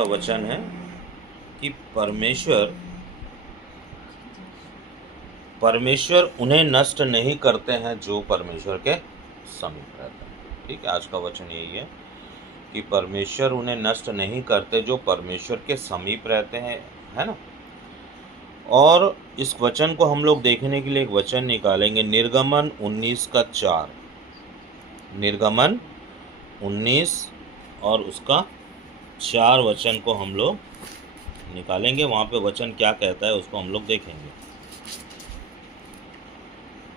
का वचन है कि परमेश्वर उन्हें नष्ट नहीं करते हैं जो परमेश्वर के समीप रहते हैं। ठीक है, आज का वचन यही है कि परमेश्वर उन्हें नष्ट नहीं करते जो परमेश्वर के समीप रहते हैं, है ना। और इस वचन को हम लोग देखने के लिए एक वचन निकालेंगे, निर्गमन 19 का 4। निर्गमन 19 और उसका 4 वचन को हम लोग निकालेंगे। वहाँ पे वचन क्या कहता है उसको हम लोग देखेंगे।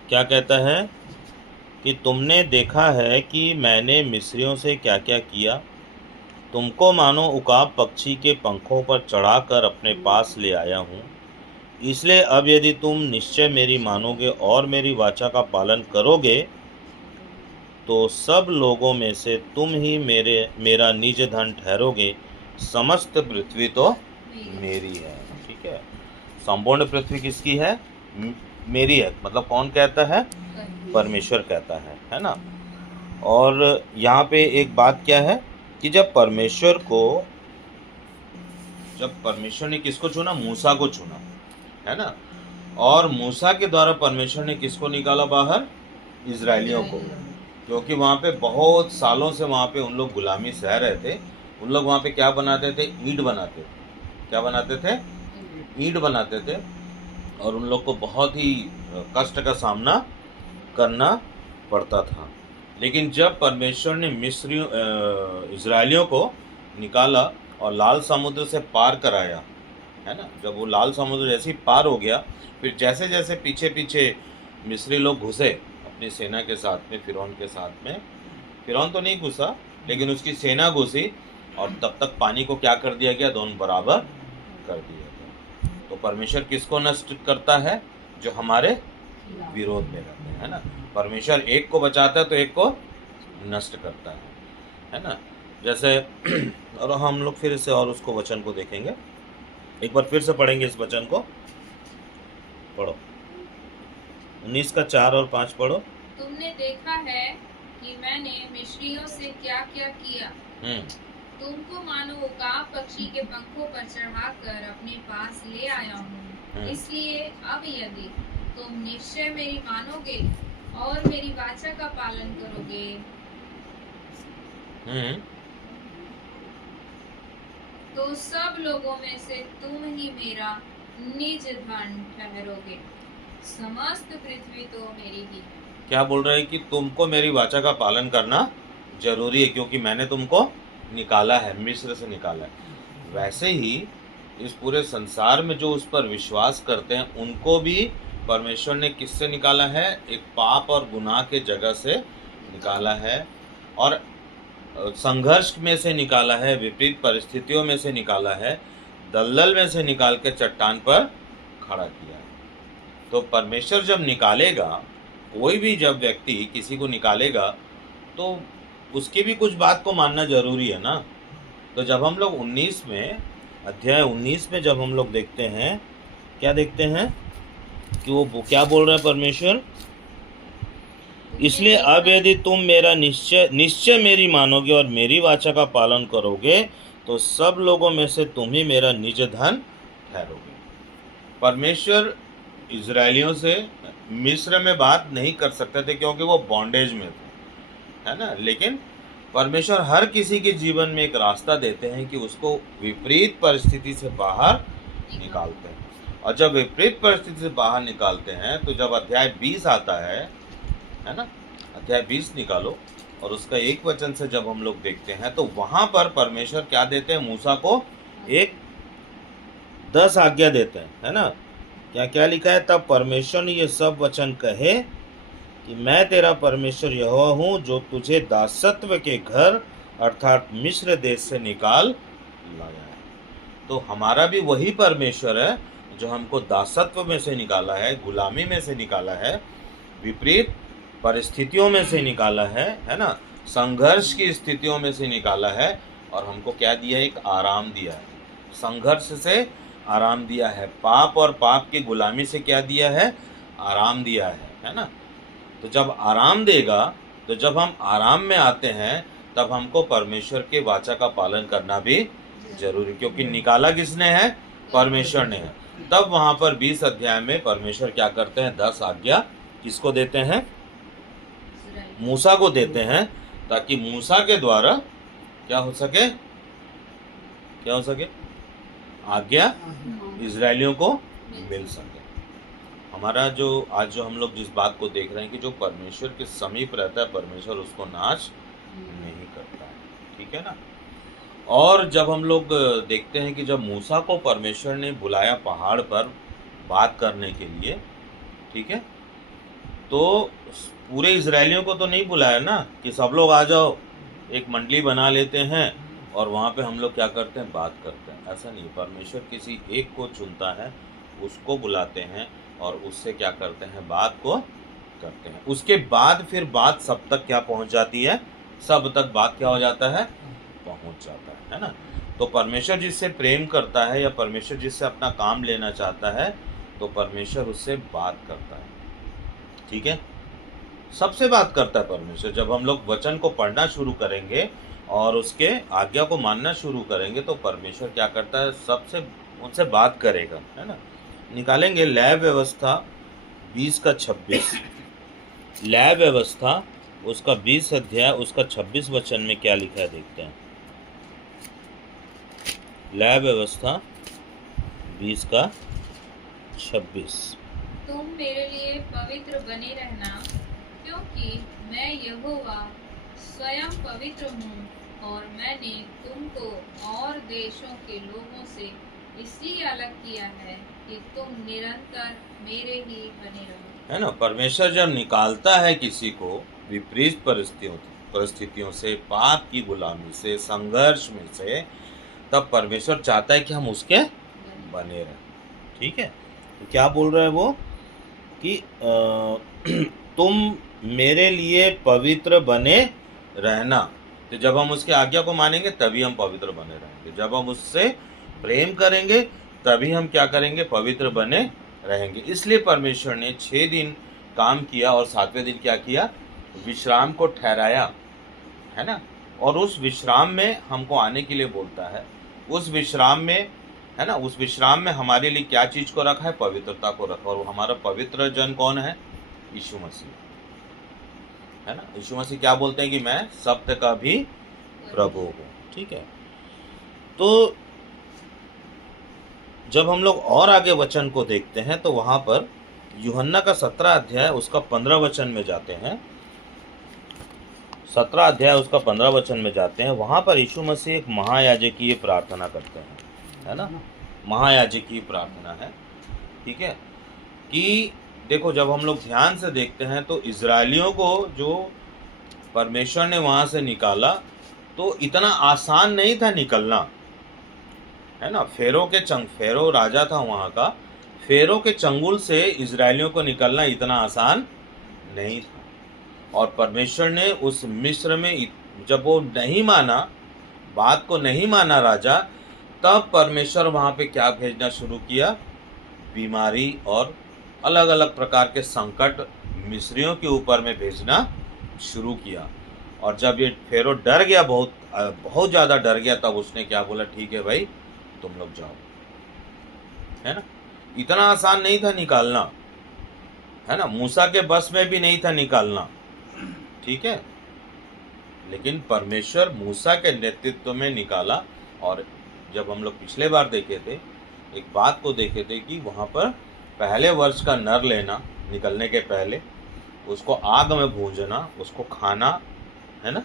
क्या कहता है कि तुमने देखा है कि मैंने मिस्रियों से क्या क्या किया, तुमको मानो उकाब पक्षी के पंखों पर चढ़ाकर अपने पास ले आया हूँ। इसलिए अब यदि तुम निश्चय मेरी मानोगे और मेरी वाचा का पालन करोगे तो सब लोगों में से तुम ही मेरा निज धन ठहरोगे। समस्त पृथ्वी तो मेरी है। ठीक है, संपूर्ण पृथ्वी किसकी है? मेरी है। मतलब कौन कहता है? परमेश्वर कहता है ना। और यहाँ पे एक बात क्या है कि जब परमेश्वर ने किसको चुना? मूसा को चुना, है ना। और मूसा के द्वारा परमेश्वर ने किसको निकाला बाहर? इजरायलियों को। क्योंकि वहाँ पे बहुत सालों से वहाँ पे उन लोग गुलामी सह रहे थे। उन लोग वहाँ पे क्या बनाते थे? ईंट बनाते थे। क्या बनाते थे? ईंट बनाते थे। और उन लोग को बहुत ही कष्ट का सामना करना पड़ता था। लेकिन जब परमेश्वर ने इजरायलियों को निकाला और लाल समुद्र से पार कराया, है ना, जब वो लाल समुद्र जैसे ही पार हो गया, फिर जैसे जैसे पीछे पीछे मिस्री लोग घुसे अपनी सेना के साथ में, फिरौन के साथ में, फिरौन तो नहीं घुसा लेकिन उसकी सेना घुसी, और तब तक पानी को क्या कर दिया गया? दोनों बराबर कर दिया गया। तो परमेश्वर किसको नष्ट करता है? जो हमारे विरोध में रहते हैं, है ना। परमेश्वर एक को बचाता है तो एक को नष्ट करता है ना। जैसे और हम लोग फिर से और उसको वचन को देखेंगे, एक बार फिर से पढ़ेंगे इस वचन को। पढ़ो 19 का 4 और 5 पढ़ो। तुमने देखा है कि मैंने मिस्रियों से क्या क्या किया, तुमको मानो उकाब पक्षी के पंखों पर चढ़ाकर अपने पास ले आया हूँ। इसलिए अब यदि तुम निश्चय मेरी मानोगे और मेरी वाचा का पालन करोगे तो सब लोगों में से तुम ही मेरा निज धन ठहरोगे। समस्त पृथ्वी तो मेरी ही है। क्या बोल रहे हैं कि तुमको मेरी वाचा का पालन करना जरूरी है, क्योंकि मैंने तुमको निकाला है, मिस्र से निकाला है। वैसे ही इस पूरे संसार में जो उस पर विश्वास करते हैं उनको भी परमेश्वर ने किससे निकाला है? एक पाप और गुनाह के जगह से निकाला है, और संघर्ष में से निकाला है, विपरीत परिस्थितियों में से निकाला है, दलदल में से निकाल के चट्टान पर खड़ा किया है। तो परमेश्वर जब निकालेगा, कोई भी जब व्यक्ति किसी को निकालेगा तो उसकी भी कुछ बात को मानना जरूरी है ना। तो जब हम लोग अध्याय 19 में जब हम लोग देखते हैं, क्या देखते हैं कि वो क्या बोल रहा है परमेश्वर? इसलिए अब यदि तुम मेरा निश्चय मेरी मानोगे और मेरी वाचा का पालन करोगे तो सब लोगों में से तुम ही मेरा निज धन ठहरोगे। परमेश्वर इजरायलियों से मिस्र में बात नहीं कर सकते थे क्योंकि वो बॉन्डेज में थे, है ना। लेकिन परमेश्वर हर किसी के जीवन में एक रास्ता देते हैं कि उसको विपरीत परिस्थिति से बाहर निकालते हैं। और जब विपरीत परिस्थिति से बाहर निकालते हैं तो जब अध्याय 20 आता है ना, अध्याय 20 निकालो और उसका 1 वचन से जब हम लोग देखते हैं तो वहां पर परमेश्वर क्या देते हैं? मूसा को एक 10 आज्ञा देते हैं, है ना। क्या क्या लिखा है? तब परमेश्वर ने ये सब वचन कहे कि मैं तेरा परमेश्वर यहोवा हूँ जो तुझे दासत्व के घर अर्थात मिस्र देश से निकाल लाया है। तो हमारा भी वही परमेश्वर है जो हमको दासत्व में से निकाला है, गुलामी में से निकाला है, विपरीत परिस्थितियों में से निकाला है ना, संघर्ष की स्थितियों में से निकाला है, और हमको क्या दिया? एक आराम दिया है। संघर्ष से आराम दिया है, पाप और पाप की गुलामी से क्या दिया है? आराम दिया है ना। तो जब आराम देगा, तो जब हम आराम में आते हैं तब हमको परमेश्वर के वाचा का पालन करना भी जरूरी, क्योंकि निकाला किसने है? परमेश्वर ने है। तब वहां पर 20 अध्याय में परमेश्वर क्या करते हैं? 10 आज्ञा किसको देते हैं? इस्राएल। मूसा को देते हैं, ताकि मूसा के द्वारा क्या हो सके? क्या हो सके? आज्ञा इजरायलियों को मिल सके। हमारा जो आज जो हम लोग जिस बात को देख रहे हैं कि जो परमेश्वर के समीप रहता है, परमेश्वर उसको नाश नहीं करता है, ठीक है ना। और जब हम लोग देखते हैं कि जब मूसा को परमेश्वर ने बुलाया पहाड़ पर बात करने के लिए, ठीक है, तो पूरे इजरायलियों को तो नहीं बुलाया ना कि सब लोग आ जाओ, एक मंडली बना लेते हैं और वहाँ पे हम लोग क्या करते हैं? बात करते हैं। ऐसा नहीं, परमेश्वर किसी एक को चुनता है, उसको बुलाते हैं और उससे क्या करते हैं? बात को करते हैं। उसके बाद फिर बात सब तक क्या पहुँच जाती है? सब तक बात क्या हो जाता है? पहुँच जाता है ना। तो परमेश्वर जिससे प्रेम करता है या परमेश्वर जिससे अपना काम लेना चाहता है, तो परमेश्वर उससे बात करता है, ठीक है। सबसे बात करता है परमेश्वर। जब हम लोग वचन को पढ़ना शुरू करेंगे और उसके आज्ञा को मानना शुरू करेंगे, तो परमेश्वर क्या करता है? सबसे उनसे बात करेगा, है ना। निकालेंगे लय व्यवस्था 20 का 26। लय व्यवस्था उसका 20 अध्याय उसका 26 वचन में क्या लिखा है देखते हैं। लय व्यवस्था 20 का 26। तुम मेरे लिए पवित्र बने रहना, क्योंकि मैं यहोवा स्वयं पवित्र हूँ और मैंने तुमको और देशों के लोगों से इसलिए अलग किया है कि तुम निरंतर मेरे ही बने रहो। है ना। परमेश्वर जब निकालता है किसी को विपरीत परिस्थितियों से, पाप की गुलामी से, संघर्ष में से, तब परमेश्वर चाहता है कि हम उसके बने रहें, ठीक है। तो क्या बोल रहा है वो कि तुम मेरे लिए पवित्र बने रहना। तो जब हम उसकी आज्ञा को मानेंगे तभी हम पवित्र बने रहेंगे। जब हम उससे प्रेम करेंगे तभी हम क्या करेंगे? पवित्र बने रहेंगे। इसलिए परमेश्वर ने 6 दिन काम किया और 7वें दिन क्या किया? विश्राम को ठहराया, है ना। और उस विश्राम में हमको आने के लिए बोलता है। उस विश्राम में, है ना, उस विश्राम में हमारे लिए क्या चीज को रखा है? पवित्रता को रखा। और हमारा पवित्र जन कौन है? यीशु मसीह, है ना। यीशु मसीह क्या बोलते हैं कि मैं सत्य का भी प्रभु हूँ, ठीक है। तो जब हम लोग और आगे वचन को देखते हैं तो वहां पर यूहन्ना का 17 अध्याय उसका 15 वचन में जाते हैं। 17 अध्याय उसका 15 वचन में जाते हैं। वहां पर यीशु मसीह एक महायाजकीय प्रार्थना करते हैं, है ना। महायाजकीय प्रार्थना है, ठीक है। कि देखो, जब हम लोग ध्यान से देखते हैं तो इजरायलियों को जो परमेश्वर ने वहां से निकाला, तो इतना आसान नहीं था निकलना, है ना। फेरो राजा था वहां का। फेरो के चंगुल से इजरायलियों को निकलना इतना आसान नहीं था। और परमेश्वर ने उस मिस्र में जब वो नहीं माना, बात को नहीं माना राजा, तब परमेश्वर वहां पे क्या भेजना शुरू किया? बीमारी और अलग अलग प्रकार के संकट मिस्रियों के ऊपर में भेजना शुरू किया। और जब ये फेरो डर गया, बहुत ज़्यादा डर गया, तब उसने क्या बोला? ठीक है भाई, तुम लोग जाओ, है ना। इतना आसान नहीं था निकालना, है ना। मूसा के बस में भी नहीं था निकालना, ठीक है। लेकिन परमेश्वर मूसा के नेतृत्व में निकाला। और जब हम लोग पिछले बार देखे थे, एक बात को देखे थे कि वहाँ पर पहले वर्ष का नर लेना, निकलने के पहले उसको आग में भूंजना, उसको खाना, है ना,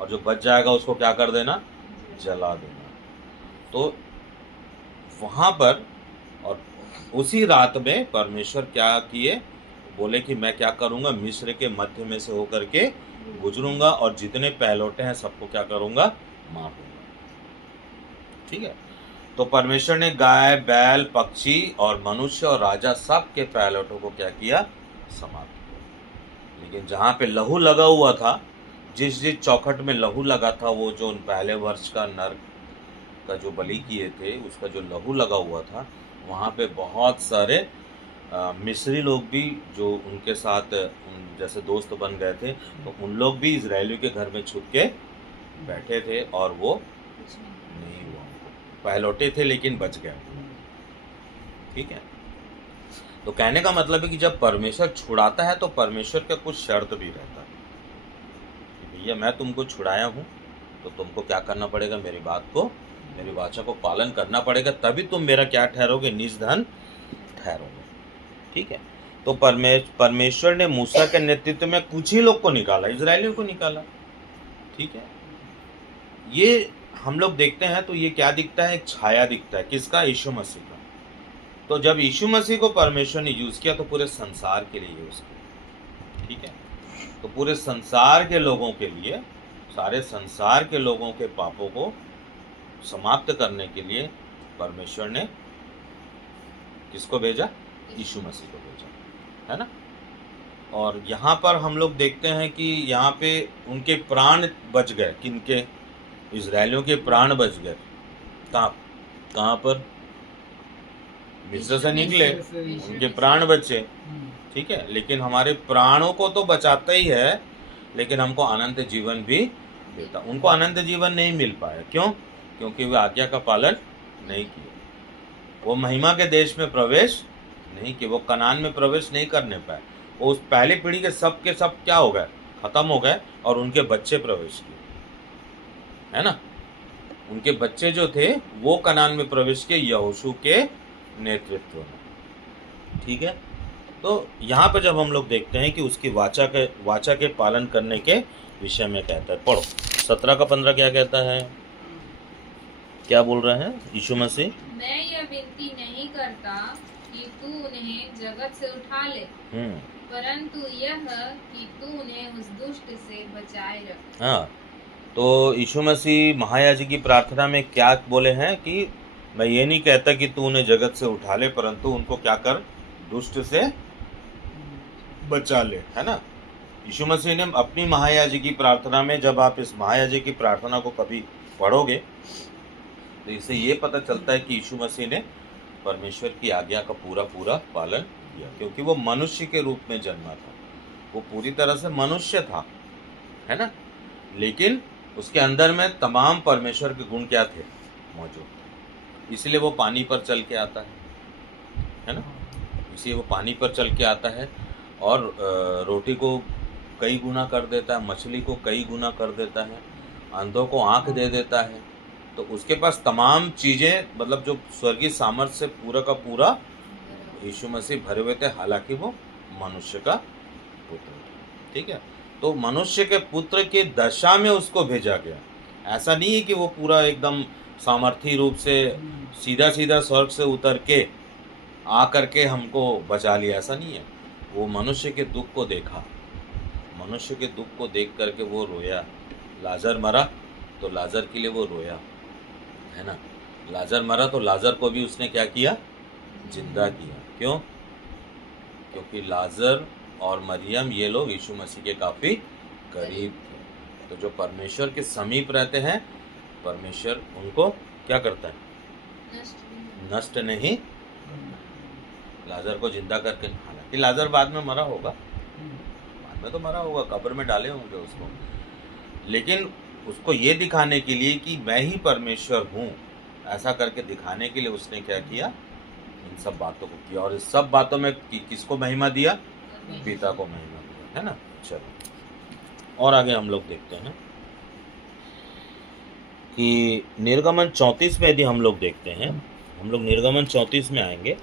और जो बच जाएगा उसको क्या कर देना? जला देना। तो वहाँ पर और उसी रात में परमेश्वर क्या किए? बोले कि मैं क्या करूँगा? मिस्र के मध्य में से होकर के गुजरूंगा और जितने पहलौटे हैं सबको क्या करूँगा? मार दूंगा, ठीक है। तो परमेश्वर ने गाय, बैल, पक्षी और मनुष्य और राजा सब के पहलौटों को क्या किया? समाप्त किया। लेकिन जहाँ पे लहू लगा हुआ था, जिस चौखट में लहू लगा था, वो जो पहले वर्ष का नर का जो बलि किए थे, उसका जो लहू लगा हुआ था, वहाँ पे बहुत सारे मिस्री लोग भी जो उनके साथ जैसे दोस्त बन गए थे, तो उन लोग भी इजरायलियों के घर में छुप के बैठे थे और वो नहीं हुआ। पहलौठे थे लेकिन बच गए। ठीक है, तो कहने का मतलब है कि जब परमेश्वर छुड़ाता है तो परमेश्वर का कुछ शर्त भी रहता है कि भैया मैं तुमको छुड़ाया हूँ तो तुमको क्या करना पड़ेगा, मेरी बात को, मेरी वाचा को पालन करना पड़ेगा, तभी तुम मेरा क्या ठहरोगे, निज धन ठहरोगे। ठीक है, तो परमेश्वर ने मूसा के नेतृत्व में कुछ ही लोग को निकाला, इजरायलियों को निकाला। ठीक है, ये हम लोग देखते हैं तो ये क्या दिखता है, एक छाया दिखता है, किसका, यीशु मसीह का। तो जब यीशु मसीह को परमेश्वर ने यूज किया तो पूरे संसार के लिए यूज किया। ठीक है, तो पूरे संसार के लोगों के लिए, सारे संसार के लोगों के पापों को समाप्त करने के लिए परमेश्वर ने किसको भेजा, यीशु मसीह को भेजा, है ना। और यहाँ पर हम लोग देखते हैं कि यहाँ पे उनके प्राण बच गए, किनके, इजरायलियों के प्राण बच गए। कहाँ पर, मिस्र से निकले, उनके प्राण बचे। ठीक है, लेकिन हमारे प्राणों को तो बचाता ही है, लेकिन हमको अनंत जीवन भी देता। उनको अनंत जीवन नहीं मिल पाया, क्यों, क्योंकि वे आज्ञा का पालन नहीं किए, वो महिमा के देश में प्रवेश नहीं किए, वो कनान में प्रवेश नहीं करने पाए। वो उस पहली पीढ़ी के सब क्या हो गए, खत्म हो गए, और उनके बच्चे प्रवेश किए, है ना। उनके बच्चे जो थे वो कनान में प्रवेश किए यहोशू के नेतृत्व में। ठीक है, तो यहाँ पर जब हम लोग देखते हैं कि उसकी वाचा के पालन करने के विषय में कहता है, पढ़ो 17 का 15 क्या कहता है, क्या बोल रहे हैं यीशु मसीह। मैं यह विनती नहीं करता कि तू उन्हें जगत से उठा ले, परंतु यह कि तू उन्हें उस दुष्ट से बचाए रख। हाँ, तो यीशु मसीह महायाजक की प्रार्थना में क्या बोले हैं कि मैं ये नहीं कहता कि तू उन्हें जगत से उठा ले, परंतु उनको क्या कर, दुष्ट से बचा ले, है ना। यीशु मसीह ने अपनी महायाजक की प्रार्थना में, जब आप इस महायाजक की प्रार्थना को कभी पढ़ोगे तो इससे ये पता चलता है कि यीशु मसीह ने परमेश्वर की आज्ञा का पूरा पालन किया, क्योंकि वो मनुष्य के रूप में जन्मा था, वो पूरी तरह से मनुष्य था, है ना, लेकिन उसके अंदर में तमाम परमेश्वर के गुण क्या थे, मौजूद थे। इसलिए वो पानी पर चल के आता है ना, इसलिए वो पानी पर चल के आता है, और रोटी को कई गुना कर देता है, मछली को कई गुना कर देता है, अंधों को आंख दे देता है। तो उसके पास तमाम चीज़ें, मतलब जो स्वर्गीय सामर्थ्य से पूरा का पूरा यीशु मसीह भरे हुए थे, हालांकि वो मनुष्य का पुत्र था। ठीक है, तो मनुष्य के पुत्र के दशा में उसको भेजा गया। ऐसा नहीं है कि वो पूरा एकदम सामर्थी रूप से सीधा स्वर्ग से उतर के आ करके हमको बचा लिया, ऐसा नहीं है। वो मनुष्य के दुख को देखा, मनुष्य के दुख को देख करके वो रोया। लाजर मरा तो लाजर के लिए वो रोया, है ना। लाजर मरा तो लाजर को भी उसने क्या किया, जिंदा किया। क्यों, क्योंकि लाजर और मरियम ये लोग यीशु मसीह के काफ़ी करीब थे। तो जो परमेश्वर के समीप रहते हैं, परमेश्वर उनको क्या करता है, नष्ट नहीं, लाजर को जिंदा करके। हालांकि लाजर बाद में मरा होगा, बाद में तो मरा होगा, कब्र में डाले होंगे उसको, लेकिन उसको ये दिखाने के लिए कि मैं ही परमेश्वर हूँ, ऐसा करके दिखाने के लिए उसने क्या किया, इन सब बातों को किया। और इस सब बातों में किसको महिमा दिया, पिता को महिमा दिया, है ना। चलो और आगे हम लोग देखते हैं कि निर्गमन 34 में यदि हम लोग देखते हैं, हम लोग निर्गमन 34 में आएंगे।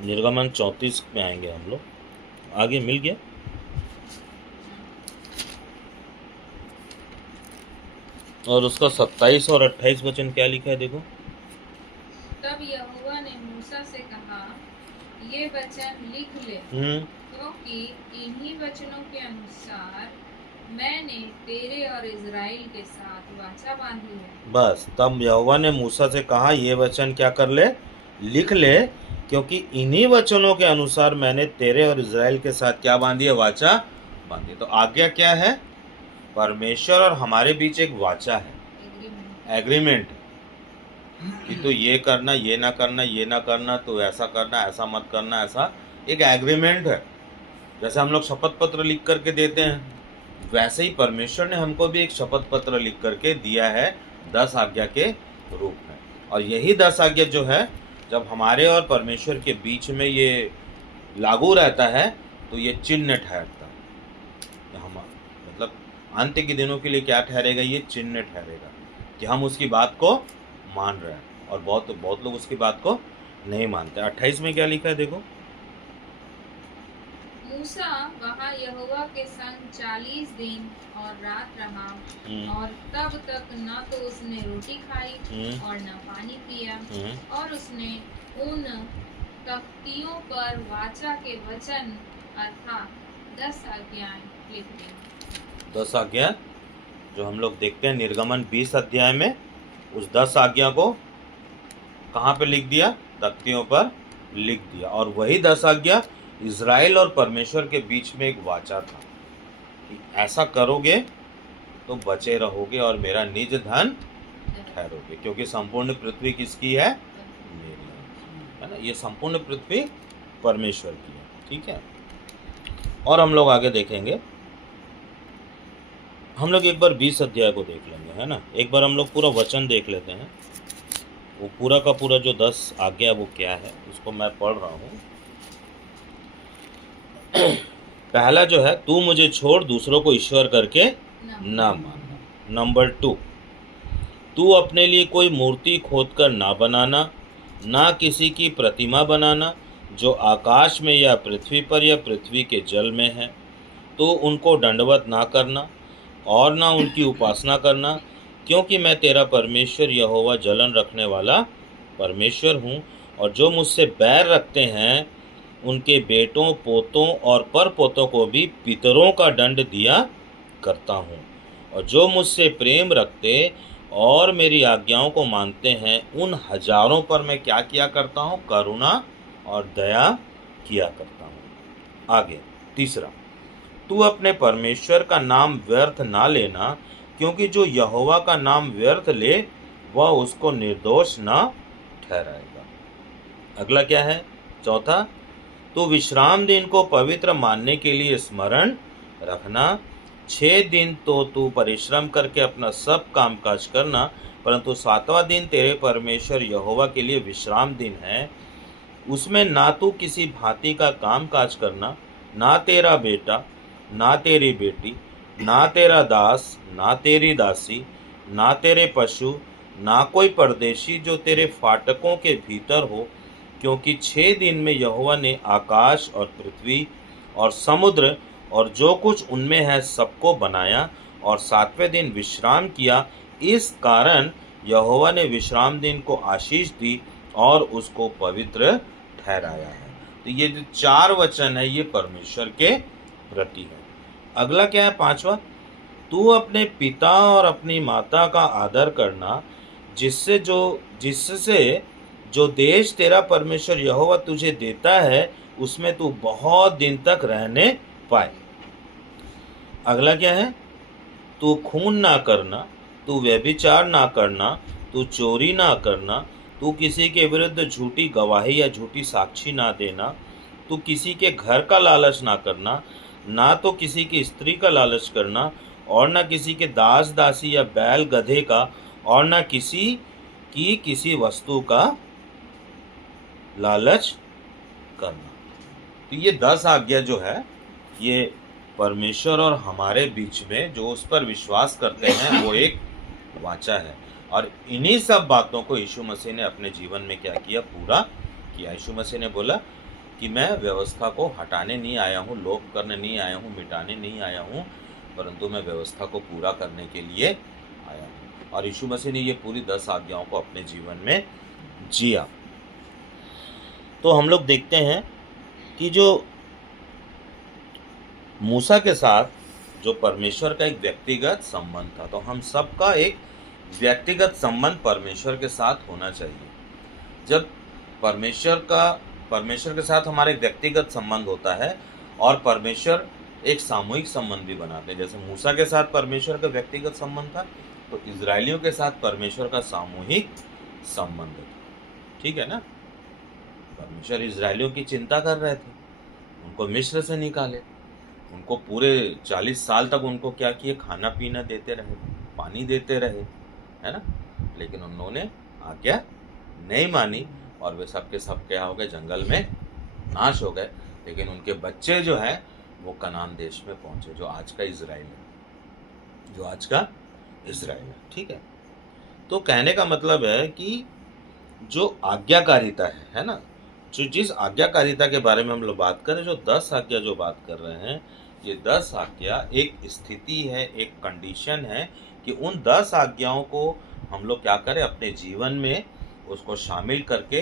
निर्गमन 34 में आएंगे हम लोग, आगे मिल गया। और उसका 27 और 28 वचन क्या लिखा है, देखो। तब यहोवा ने मूसा से कहा, ये वचन लिख ले, क्योंकि इन्हीं वचनों के अनुसार मैंने तेरे और इज़राइल के साथ वाचा बांधी है। बस, तब यहोवा ने मूसा से कहा, ये वचन क्या कर ले, लिख ले, क्योंकि इन्हीं वचनों के अनुसार मैंने तेरे और इज़राइल के साथ क्या बांधी है, वाचा बांधी। तो आज्ञा क्या है, परमेश्वर और हमारे बीच एक वाचा है, एग्रीमेंट, कि तो ये करना, ये ना करना, ये ना करना, तो ऐसा करना, ऐसा मत करना, ऐसा एक एग्रीमेंट है। जैसे हम लोग शपथ पत्र लिख करके देते हैं, वैसे ही परमेश्वर ने हमको भी एक शपथ पत्र लिख करके दिया है 10 आज्ञा के रूप में। और यही 10 आज्ञा जो है, जब हमारे और परमेश्वर के बीच में ये लागू रहता है तो ये चिन्ह ठहरता है। हम मतलब अंत्य के दिनों के लिए क्या ठहरेगा? ये चिन्ह ठहरेगा कि हम उसकी बात को मान रहे हैं। और बहुत लोग उसकी बात को नहीं मानते। 28 में क्या लिखा है देखो। मूसा वहाँ यहोवा के संग 40 दिन और रात रहा, और तब तक न तो उसने रोटी खाई और न पानी पिया, और उसने उन तख्तियों पर वाचा के वचन अर्थात 10 आज्ञाएं लिख दी। 10 आज्ञा जो हम लोग देखते हैं निर्गमन 20 अध्याय में, उस 10 आज्ञा को कहाँ पे लिख दिया? तख्तियों पर लिख दिया। और वही 10 आज्ञा इज़राइल और परमेश्वर के बीच में एक वाचा था कि ऐसा करोगे तो बचे रहोगे और मेरा निज धन ठहरोगे, क्योंकि संपूर्ण पृथ्वी किसकी है? मेरी है ना। ये संपूर्ण पृथ्वी परमेश्वर की है। ठीक है। और हम लोग आगे देखेंगे। हम लोग एक बार 20 अध्याय को देख लेंगे, है ना। एक बार हम लोग पूरा वचन देख लेते हैं। वो पूरा का पूरा जो 10 आज्ञा वो क्या है उसको मैं पढ़ रहा हूँ। पहला जो है, तू मुझे छोड़ दूसरों को ईश्वर करके ना मानना। नंबर 2, तू अपने लिए कोई मूर्ति खोदकर ना बनाना, ना किसी की प्रतिमा बनाना जो आकाश में या पृथ्वी पर या पृथ्वी के जल में है। तो उनको दंडवत ना करना और ना उनकी उपासना करना, क्योंकि मैं तेरा परमेश्वर यहोवा जलन रखने वाला परमेश्वर हूँ। और जो मुझसे बैर रखते हैं उनके बेटों, पोतों और परपोतों को भी पितरों का दंड दिया करता हूँ। और जो मुझसे प्रेम रखते और मेरी आज्ञाओं को मानते हैं उन हजारों पर मैं क्या किया करता हूँ? करुणा और दया किया करता हूँ। आगे तीसरा, तू अपने परमेश्वर का नाम व्यर्थ ना लेना, क्योंकि जो यहोवा का नाम व्यर्थ ले वह उसको निर्दोष ना ठहराएगा। अगला क्या है? चौथा, तू विश्राम दिन को पवित्र मानने के लिए स्मरण रखना। 6 दिन तो तू परिश्रम करके अपना सब काम काज करना, परंतु 7वां दिन तेरे परमेश्वर यहोवा के लिए विश्राम दिन है। उसमें ना तू किसी भांति का काम काज करना, ना तेरा बेटा, ना तेरी बेटी, ना तेरा दास, ना तेरी दासी, ना तेरे पशु, ना कोई परदेशी जो तेरे फाटकों के भीतर हो, क्योंकि 6 दिन में यहोवा ने आकाश और पृथ्वी और समुद्र और जो कुछ उनमें है सबको बनाया और 7वें दिन विश्राम किया। इस कारण यहोवा ने विश्राम दिन को आशीष दी और उसको पवित्र ठहराया है। तो ये जो 4 वचन है ये परमेश्वर के प्रति है। अगला क्या है? 5वां, तू अपने पिता और अपनी माता का आदर करना, जिससे जो देश तेरा परमेश्वर यहोवा तुझे देता है उसमें तू बहुत दिन तक रहने पाए। अगला क्या है? तू खून ना करना, तू व्यभिचार ना करना, तू चोरी ना करना, तू किसी के विरुद्ध झूठी गवाही या झूठी साक्षी ना देना, तू किसी के घर का लालच ना करना, ना तो किसी की स्त्री का लालच करना, और ना किसी के दास दासी या बैल गधे का, और ना किसी वस्तु का लालच करना। तो ये 10 आज्ञा जो है ये परमेश्वर और हमारे बीच में जो उस पर विश्वास करते हैं वो एक वाचा है। और इन्हीं सब बातों को यीशु मसीह ने अपने जीवन में क्या किया? पूरा किया। यीशु मसीह ने बोला कि मैं व्यवस्था को हटाने नहीं आया हूँ, लोप करने नहीं आया हूँ, मिटाने नहीं आया हूँ, परंतु मैं व्यवस्था को पूरा करने के लिए आया हूँ। और यीशु मसीह ने ये पूरी 10 आज्ञाओं को अपने जीवन में जिया। तो हम लोग देखते हैं कि जो मूसा के साथ जो परमेश्वर का एक व्यक्तिगत संबंध था, तो हम सबका एक व्यक्तिगत संबंध परमेश्वर के साथ होना चाहिए। जब परमेश्वर के साथ हमारे व्यक्तिगत संबंध होता है और परमेश्वर एक सामूहिक संबंध भी बनाते हैं। जैसे मूसा के साथ परमेश्वर का व्यक्तिगत संबंध था, तो इजरायलियों के साथ परमेश्वर का सामूहिक संबंध था। ठीक है ना। परमेश्वर इजरायलियों की चिंता कर रहे थे, उनको मिस्र से निकाले, उनको पूरे 40 साल तक उनको क्या किए, खाना पीना देते रहे, पानी देते रहे, है ना। लेकिन उन्होंने आज्ञा नहीं मानी और वे सब के सब क्या हो गए, जंगल में नाश हो गए। लेकिन उनके बच्चे जो है वो कनान देश में पहुंचे, जो आज का इजराइल है, जो आज का इजराइल है, ठीक है। तो कहने का मतलब है कि जो आज्ञाकारिता है ना, जो जिस आज्ञाकारिता के बारे में हम लोग बात कर रहे हैं, जो 10 आज्ञा जो बात कर रहे हैं, ये 10 आज्ञा एक स्थिति है, एक कंडीशन है कि उन 10 आज्ञाओं को हम लोग क्या करें, अपने जीवन में उसको शामिल करके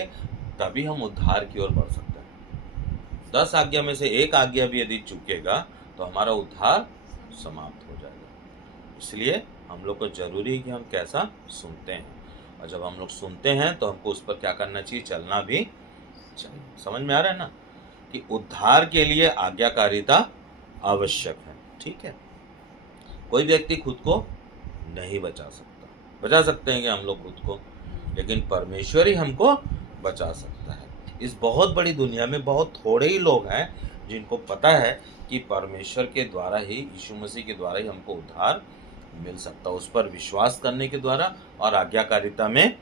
तभी हम उद्धार की ओर बढ़ सकते हैं। 10 आज्ञा में से एक आज्ञा भी यदि चूकेगा तो हमारा उद्धार समाप्त हो जाएगा। इसलिए हम लोग को जरूरी है कि हम कैसा सुनते हैं, और जब हम लोग सुनते हैं तो हमको उस पर क्या करना चाहिए, चलना भी चाहिए। समझ में आ रहा है ना कि उद्धार के लिए आज्ञाकारिता आवश्यक है, ठीक है। कोई व्यक्ति खुद को नहीं बचा सकता, बचा सकते हैं कि हम लोग खुद को, लेकिन परमेश्वर ही हमको बचा सकता है। इस बहुत बड़ी दुनिया में बहुत थोड़े ही लोग हैं जिनको पता है कि परमेश्वर के द्वारा ही, यीशु मसीह के द्वारा ही हमको उद्धार मिल सकता है, उस पर विश्वास करने के द्वारा और आज्ञाकारिता में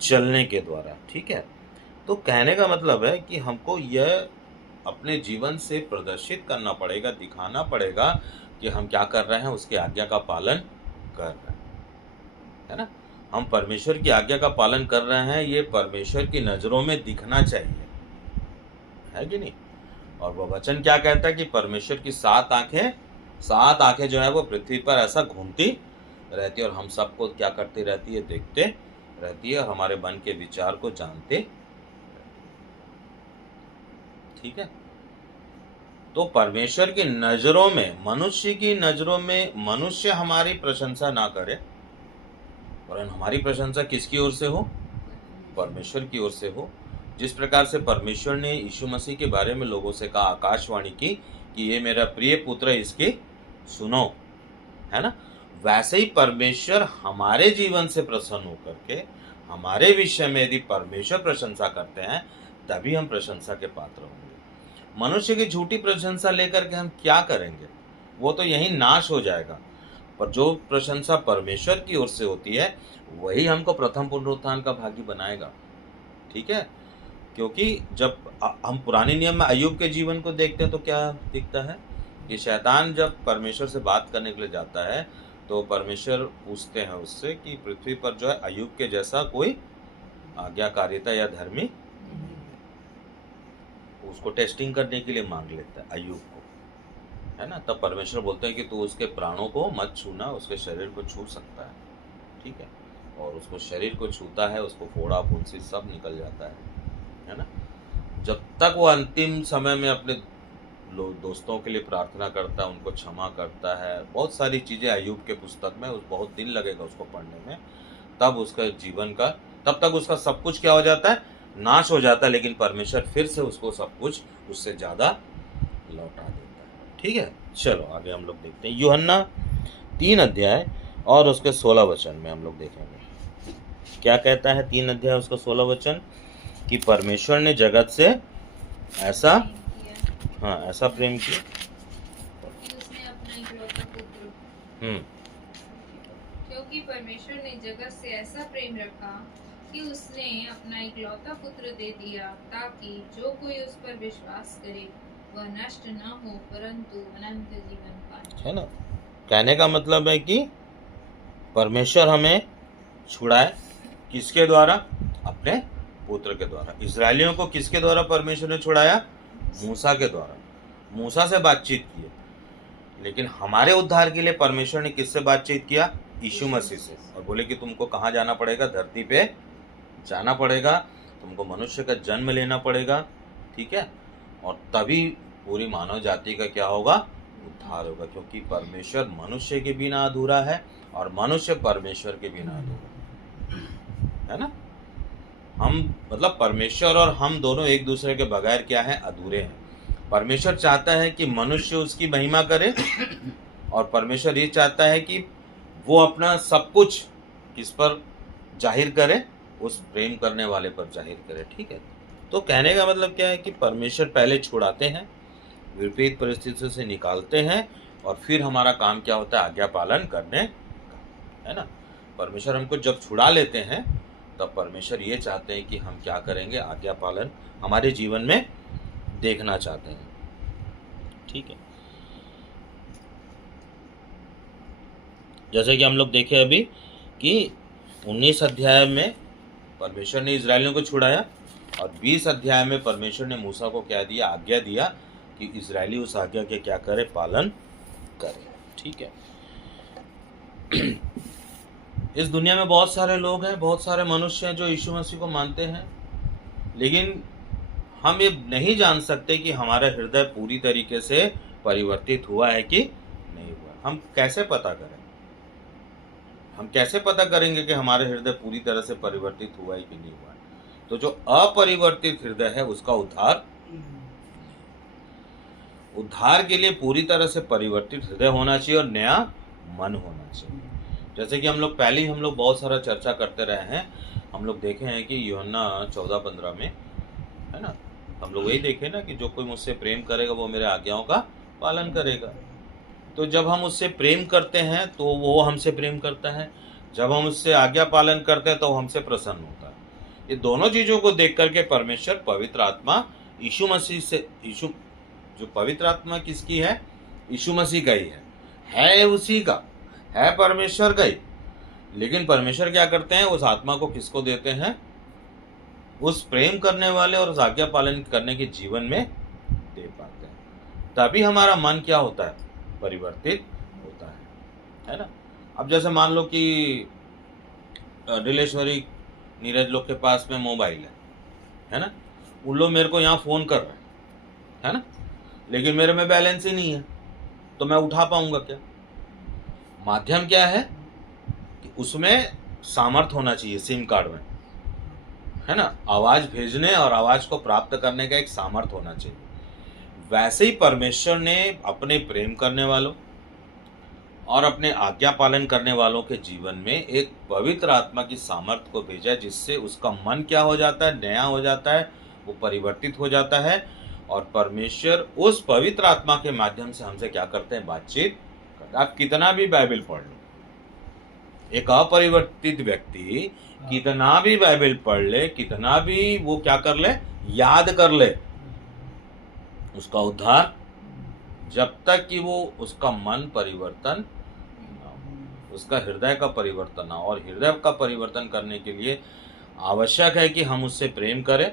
चलने के द्वारा, ठीक है। तो कहने का मतलब है कि हमको यह अपने जीवन से प्रदर्शित करना पड़ेगा, दिखाना पड़ेगा कि हम क्या कर रहे हैं, उसकी आज्ञा का पालन कर रहे हैं, है ना। हम परमेश्वर की आज्ञा का पालन कर रहे हैं, ये परमेश्वर की नज़रों में दिखना चाहिए, है कि नहीं। और वह वचन क्या कहता है कि परमेश्वर की 7 आंखें जो है वो पृथ्वी पर ऐसा घूमती रहती है और हम सबको क्या करती रहती है, देखते रहती है, और हमारे मन के विचार को जानते, ठीक है। तो परमेश्वर की नजरों में, मनुष्य की नजरों में, मनुष्य हमारी प्रशंसा ना करे, वरन हमारी प्रशंसा किसकी ओर से हो, परमेश्वर की ओर से हो। जिस प्रकार से परमेश्वर ने यीशु मसीह के बारे में लोगों से कहा, आकाशवाणी की कि ये मेरा प्रिय पुत्र है, इसकी सुनो, है ना। वैसे ही परमेश्वर हमारे जीवन से प्रसन्न होकर के हमारे विषय में यदि परमेश्वर प्रशंसा करते हैं तभी हम प्रशंसा के पात्र होंगे। मनुष्य की झूठी प्रशंसा लेकर के हम क्या करेंगे, वो तो यही नाश हो जाएगा। पर जो प्रशंसा परमेश्वर की ओर से होती है वही हमको प्रथम पुनरुत्थान का भागी बनाएगा, ठीक है। क्योंकि जब हम पुराने नियम में अय्यूब के जीवन को देखते हैं तो क्या दिखता है कि शैतान जब परमेश्वर से बात करने के लिए जाता है तो परमेश्वर पूछते हैं उससे कि पृथ्वी पर जो है अय्यूब के जैसा कोई आज्ञाकारिता या धर्मी, उसको टेस्टिंग करने के लिए मांग लेता है अय्यूब को, है ना। तब परमेश्वर बोलते हैं कि तू उसके प्राणों को मत छूना, उसके शरीर को छू सकता है, ठीक है। और उसको शरीर को छूता है, उसको फोड़ा फुंसी सब निकल जाता है ना। जब तक वो अंतिम समय में अपने दोस्तों के लिए प्रार्थना करता है, उनको क्षमा करता है, बहुत सारी चीज़ें अय्यूब के पुस्तक में, उस बहुत दिन लगेगा उसको पढ़ने में, तब उसका जीवन का, तब तक उसका सब कुछ क्या हो जाता है, नाश हो जाता है। लेकिन परमेश्वर फिर से उसको सब कुछ उससे ज़्यादा लौटा देता है, ठीक है। चलो आगे हम लोग देखते हैं यूहन्ना 3 अध्याय और उसके 16 वचन में हम लोग देखेंगे क्या कहता है। 3 अध्याय उसका 16 वचन कि परमेश्वर ने जगत से ऐसा ऐसा प्रेम किया कि उसने अपना इकलौता पुत्र, क्योंकि परमेश्वर ने जगत से ऐसा प्रेम रखा कि उसने अपना इकलौता पुत्र दे दिया, ताकि जो कोई उस पर विश्वास करे वह नष्ट न हो परंतु अनंत जीवन पाए, है ना। कहने का मतलब है कि परमेश्वर हमें छुड़ाए, किसके द्वारा, अपने पुत्र के द्वारा। इस्राएलियों को किसके द्वारा परमेश्वर ने छुड़ाया, मूसा के द्वारा। मूसा से बातचीत की, लेकिन हमारे उद्धार के लिए परमेश्वर ने किससे बातचीत किया, यीशु मसीह से, और बोले कि तुमको कहाँ जाना पड़ेगा, धरती पे जाना पड़ेगा, तुमको मनुष्य का जन्म लेना पड़ेगा, ठीक है। और तभी पूरी मानव जाति का क्या होगा, उद्धार होगा, क्योंकि परमेश्वर मनुष्य के बिना अधूरा है और मनुष्य परमेश्वर के बिना अधूरा है ना। हम मतलब परमेश्वर और हम दोनों एक दूसरे के बगैर क्या है, अधूरे हैं। परमेश्वर चाहता है कि मनुष्य उसकी महिमा करे और परमेश्वर ये चाहता है कि वो अपना सब कुछ किस पर जाहिर करे, उस प्रेम करने वाले पर जाहिर करे, ठीक है। तो कहने का मतलब क्या है कि परमेश्वर पहले छुड़ाते हैं विपरीत परिस्थितियों से निकालते हैं, और फिर हमारा काम क्या होता है? आज्ञा पालन करने का, है ना। परमेश्वर हमको जब छुड़ा लेते हैं तब परमेश्वर ये चाहते हैं कि हम क्या करेंगे? आज्ञा पालन हमारे जीवन में देखना चाहते हैं। ठीक है, जैसे कि हम लोग देखे अभी कि 19 अध्याय में परमेश्वर ने इजरायलियों को छुड़ाया, और 20 अध्याय में परमेश्वर ने मूसा को क्या दिया? आज्ञा दिया कि इजरायली उस आज्ञा के क्या करे? पालन करे। ठीक है, इस दुनिया में बहुत सारे लोग हैं, बहुत सारे मनुष्य हैं जो यीशु मसीह को मानते हैं, लेकिन हम ये नहीं जान सकते कि हमारा हृदय पूरी तरीके से परिवर्तित हुआ है कि नहीं हुआ। हम कैसे पता करें? हम कैसे पता करेंगे कि हमारे हृदय पूरी तरह से परिवर्तित हुआ है कि नहीं हुआ? तो जो अपरिवर्तित हृदय है उसका उद्धार के लिए पूरी तरह से परिवर्तित हृदय होना चाहिए और नया मन होना चाहिए। जैसे कि हम लोग बहुत सारा चर्चा करते रहे हैं। हम लोग देखे हैं कि यूहन्ना 14:15 में, है ना, हम लोग वही देखे ना कि जो कोई मुझसे प्रेम करेगा वो मेरे आज्ञाओं का पालन करेगा। तो जब हम उससे प्रेम करते हैं तो वो हमसे प्रेम करता है, जब हम उससे आज्ञा पालन करते हैं तो हमसे प्रसन्न होता है। ये दोनों चीज़ों को देख करके परमेश्वर पवित्र आत्मा यीशु मसीह से, जो पवित्र आत्मा किसकी है? यीशु मसीह का ही है उसी का, है परमेश्वर का ही। लेकिन परमेश्वर क्या करते हैं? उस आत्मा को किसको देते हैं? उस प्रेम करने वाले और उस आज्ञा पालन करने के जीवन में दे पाते हैं। तभी हमारा मन क्या होता है? परिवर्तित होता है ना। अब जैसे मान लो कि दिलेश्वरी, नीरज लोग के पास में मोबाइल है ना, उन लोग मेरे को यहाँ फ़ोन कर रहे हैं, है ना, लेकिन मेरे में बैलेंस ही नहीं है, तो मैं उठा पाऊंगा क्या? माध्यम क्या है कि उसमें सामर्थ्य होना चाहिए, सिम कार्ड में, है ना, आवाज़ भेजने और आवाज़ को प्राप्त करने का एक सामर्थ्य होना चाहिए। वैसे ही परमेश्वर ने अपने प्रेम करने वालों और अपने आज्ञा पालन करने वालों के जीवन में एक पवित्र आत्मा की सामर्थ्य को भेजा, जिससे उसका मन क्या हो जाता है? नया हो जाता है, वो परिवर्तित हो जाता है, और परमेश्वर उस पवित्र आत्मा के माध्यम से हमसे क्या करते हैं? बातचीत करते हैं। आप कितना भी बाइबल पढ़ लो, एक अपरिवर्तित व्यक्ति कितना भी बाइबल पढ़ ले, कितना भी वो क्या कर ले? याद कर ले, उसका उद्धार जब तक कि वो उसका मन परिवर्तन ना हो, उसका हृदय का परिवर्तन ना हो। और हृदय का परिवर्तन करने के लिए आवश्यक है कि हम उससे प्रेम करें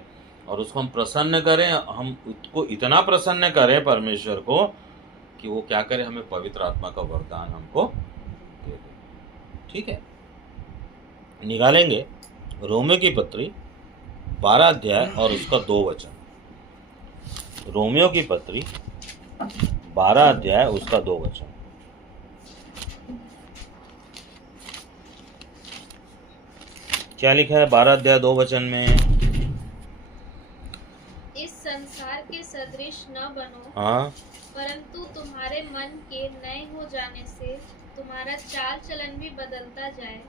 और उसको हम प्रसन्न करें, हम उसको इतना प्रसन्न करें परमेश्वर को कि वो क्या करे? हमें पवित्र आत्मा का वरदान हमको दे दे। ठीक है, निकालेंगे रोमियो की पत्री 12 अध्याय और उसका 2 वचन। रोमियो की पत्री 12 अध्याय उसका 2 वचन। क्या लिखा है 12 अध्याय 2 वचन में? इस संसार के सदृश न बनो, हाँ, परंतु तुम्हारे मन के नए हो जाने से तुम्हारा चाल चलन भी बदलता जाए,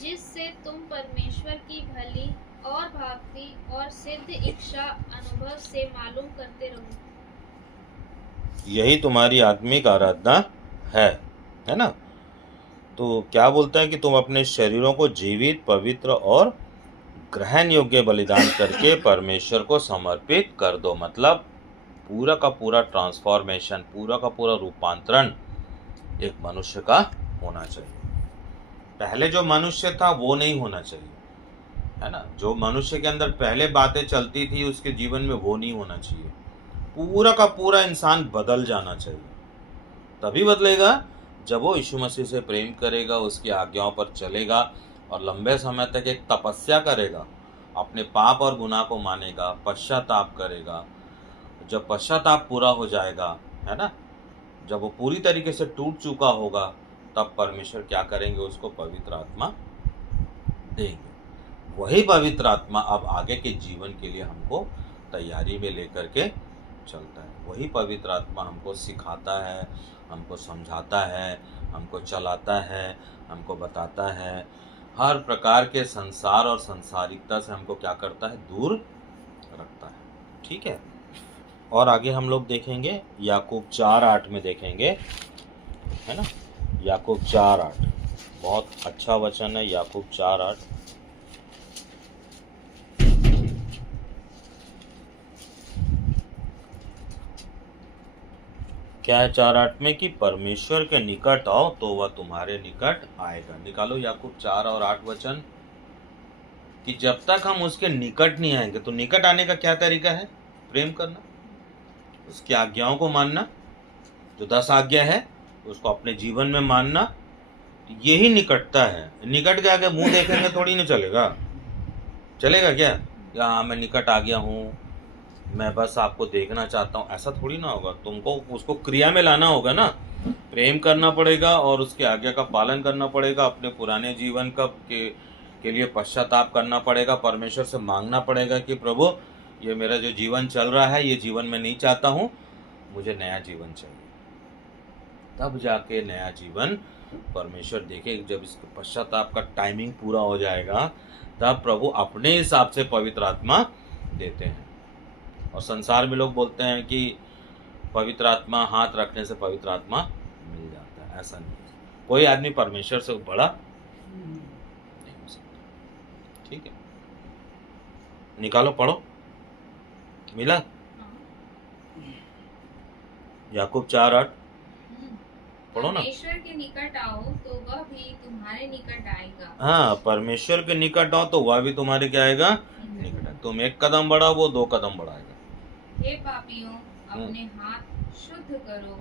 जिससे तुम परमेश्वर की भली और भागती और सिद्ध इच्छा अनुभव से मालूम करते रहो। यही तुम्हारी आत्मिक आराधना है ना। तो क्या बोलता है कि तुम अपने शरीरों को जीवित, पवित्र और ग्रहण योग्य बलिदान करके परमेश्वर को समर्पित कर दो। मतलब पूरा का पूरा ट्रांसफॉर्मेशन, पूरा का पूरा रूपांतरण एक मनुष्य का होना चाहिए। पहले जो मनुष्य था वो नहीं होना चाहिए, है ना। जो मनुष्य के अंदर पहले बातें चलती थी उसके जीवन में वो नहीं होना चाहिए। पूरा का पूरा इंसान बदल जाना चाहिए। तभी बदलेगा जब वो यीशु मसीह से प्रेम करेगा, उसकी आज्ञाओं पर चलेगा और लंबे समय तक एक तपस्या करेगा, अपने पाप और गुनाह को मानेगा, पश्चाताप करेगा। जब पश्चाताप पूरा हो जाएगा, है ना, जब वो पूरी तरीके से टूट चुका होगा, तब परमेश्वर क्या करेंगे? उसको पवित्र आत्मा देंगे। वही पवित्र आत्मा अब आगे के जीवन के लिए हमको तैयारी में लेकर के चलता है। वही पवित्र आत्मा हमको सिखाता है, हमको समझाता है, हमको चलाता है, हमको बताता है, हर प्रकार के संसार और संसारिकता से हमको क्या करता है? दूर रखता है। ठीक है। और आगे हम लोग देखेंगे याकूब 4:8 में देखेंगे, है ना। याकूब 4:8 बहुत अच्छा वचन है। याकूब 4:8 क्या है? 4:8 में कि परमेश्वर के निकट आओ तो वह तुम्हारे निकट आएगा। निकालो याकूब 4:8 वचन कि जब तक हम उसके निकट नहीं आएंगे, तो निकट आने का क्या तरीका है? प्रेम करना, उसकी आज्ञाओं को मानना, जो 10 आज्ञा है उसको अपने जीवन में मानना, यही निकटता है। निकट के आगे मुंह देखेंगे थोड़ी ना चलेगा। चलेगा क्या? या हाँ मैं निकट आ गया हूँ, मैं बस आपको देखना चाहता हूँ, ऐसा थोड़ी ना होगा। तुमको उसको क्रिया में लाना होगा ना। प्रेम करना पड़ेगा और उसकी आज्ञा का पालन करना पड़ेगा। अपने पुराने जीवन के लिए पश्चाताप करना पड़ेगा। परमेश्वर से मांगना पड़ेगा कि प्रभु ये मेरा जो जीवन चल रहा है, ये जीवन मैं नहीं चाहता हूँ, मुझे नया जीवन चाहिए। तब जाके नया जीवन परमेश्वर देखे। जब इसके पश्चाताप का टाइमिंग पूरा हो जाएगा, तब प्रभु अपने हिसाब से पवित्र आत्मा देते हैं। और संसार में लोग बोलते हैं कि पवित्र आत्मा हाथ रखने से पवित्र आत्मा मिल जाता है। ऐसा नहीं है। कोई आदमी परमेश्वर से बड़ा नहीं हो सकता। ठीक है, निकालो, पढ़ो। मिला? याकूब 4:8 पढ़ो ना। परमेश्वर के निकट आओ तो वह भी तुम्हारे निकट आएगा। हाँ, परमेश्वर के निकट आओ तो वह भी तुम्हारे क्या आएगा? निकट है। तुम 1 कदम बढ़ाओ, वो 2 कदम बढ़ाएगा। हे पापियों, अपने हाथ शुद्ध करो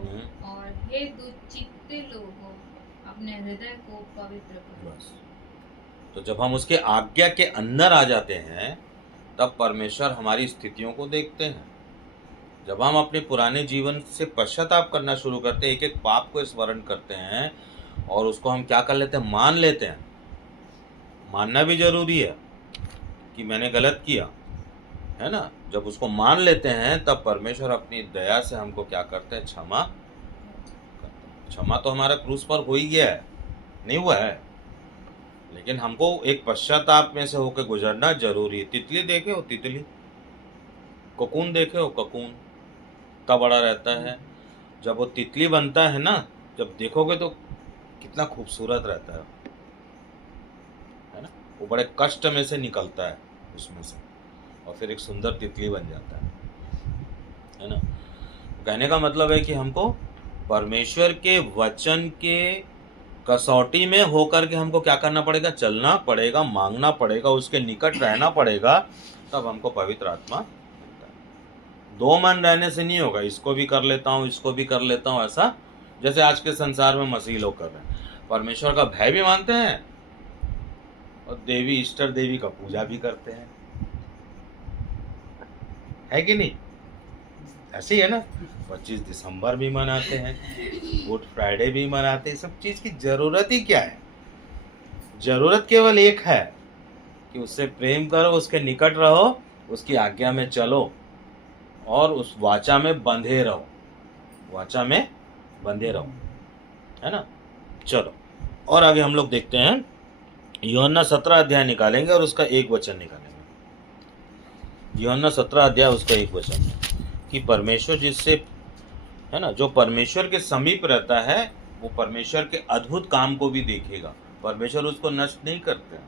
और हे दुचित्ते लोगों, अपने हृदय को पवित्र करो। बस। तो जब हम उसके आज्ञा के अंदर आ जाते हैं, तब परमेश्वर हमारी स्थितियों को देखते हैं। जब हम अपने पुराने जीवन से पश्चाताप करना शुरू करते हैं, एक एक पाप को स्मरण करते हैं और उसको हम क्या कर लेते हैं? मान लेते हैं। मानना भी जरूरी है कि मैंने गलत किया, है ना। जब उसको मान लेते हैं, तब परमेश्वर अपनी दया से हमको क्या करते हैं? क्षमा करते हैं। क्षमा तो हमारा क्रूस पर हो ही गया है, नहीं हुआ है, लेकिन हमको एक पश्चाताप में से होकर गुजरना जरूरी है। तितली देखे हो? तितली, कोकून देखे हो? कोकून कितना बड़ा रहता है। जब वो तितली बनता है ना, जब देखोगे तो कितना खूबसूरत रहता है ना। वो बड़े कष्ट में से निकलता है उसमें से, और फिर एक सुंदर तितली बन जाता है ना। कहने का मतलब है कि हमको परमेश्वर के वचन के कसौटी में होकर के हमको क्या करना पड़ेगा? चलना पड़ेगा, मांगना पड़ेगा, उसके निकट रहना पड़ेगा, तब हमको पवित्र आत्मा मिलता है। 2 मन रहने से नहीं होगा। इसको भी कर लेता हूँ, इसको भी कर लेता हूँ, ऐसा जैसे आज के संसार में मसीह लोग कर रहे हैं। परमेश्वर का भय भी मानते हैं और देवी, ईस्टर देवी का पूजा भी करते हैं, है कि नहीं? ऐसे ही है ना। 25 दिसंबर भी मनाते हैं, गुड फ्राइडे भी मनाते हैं। सब चीज़ की ज़रूरत ही क्या है? ज़रूरत केवल एक है कि उससे प्रेम करो, उसके निकट रहो, उसकी आज्ञा में चलो और उस वाचा में बंधे रहो। वाचा में बंधे रहो, है ना। चलो और आगे हम लोग देखते हैं। यूहन्ना 17 अध्याय निकालेंगे और उसका 1 वचन निकालेंगे। यूहन्ना 17 अध्याय उसका 1 वचन कि परमेश्वर जिससे, है ना, जो परमेश्वर के समीप रहता है, वो परमेश्वर के अद्भुत काम को भी देखेगा। परमेश्वर उसको नष्ट नहीं करते हैं।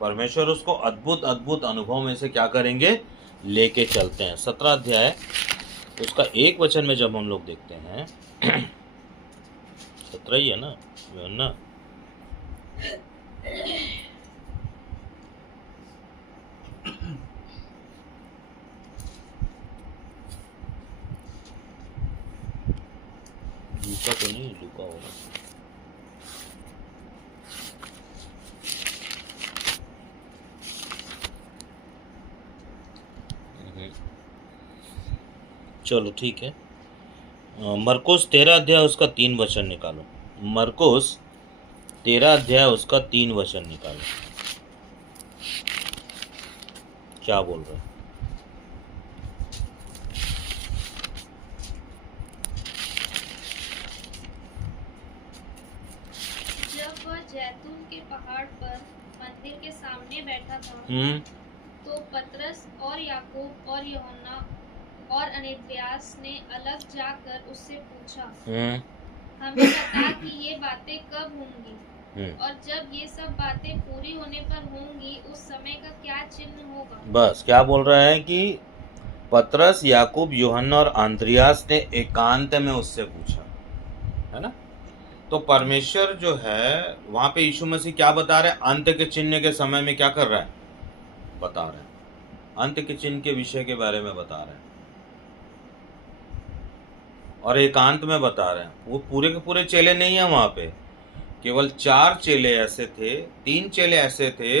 परमेश्वर उसको अद्भुत अद्भुत अनुभव में से क्या करेंगे? लेके चलते हैं। 17 अध्याय उसका 1 वचन में जब हम लोग देखते हैं, 17 ही है ना यूहन्ना, लूका तो नहीं, लूका होगा। चलो ठीक है। मरकुस 13 अध्याय उसका 3 वचन निकालो। मरकुस 13 अध्याय उसका 3 वचन निकालो। क्या बोल रहे हैं? जब वह जैतून के पहाड़ पर मंदिर के सामने बैठा था, तो पतरस और याकूब और यूहन्ना और अनिद्रियास ने अलग जाकर उससे पूछा, हम्म हमें बता कि ये बातें कब होंगी हम्म और जब ये सब बातें पूरी होने पर होंगी उस समय का क्या चिन्ह होगा। बस क्या बोल रहे हैं कि पतरस, याकूब, यूहन्ना और आंद्रियास ने एकांत में उससे पूछा, है ना। तो परमेश्वर जो है वहां पे यीशु मसीह क्या बता रहे हैं, अंत के चिन्ह के समय में क्या कर रहा है, बता रहे हैं, अंत के चिन्ह के विषय के बारे में बता रहे हैं और एकांत में बता रहे हैं। वो पूरे के पूरे चेले नहीं है वहां पे, केवल 4 चेले ऐसे थे, 3 चेले ऐसे थे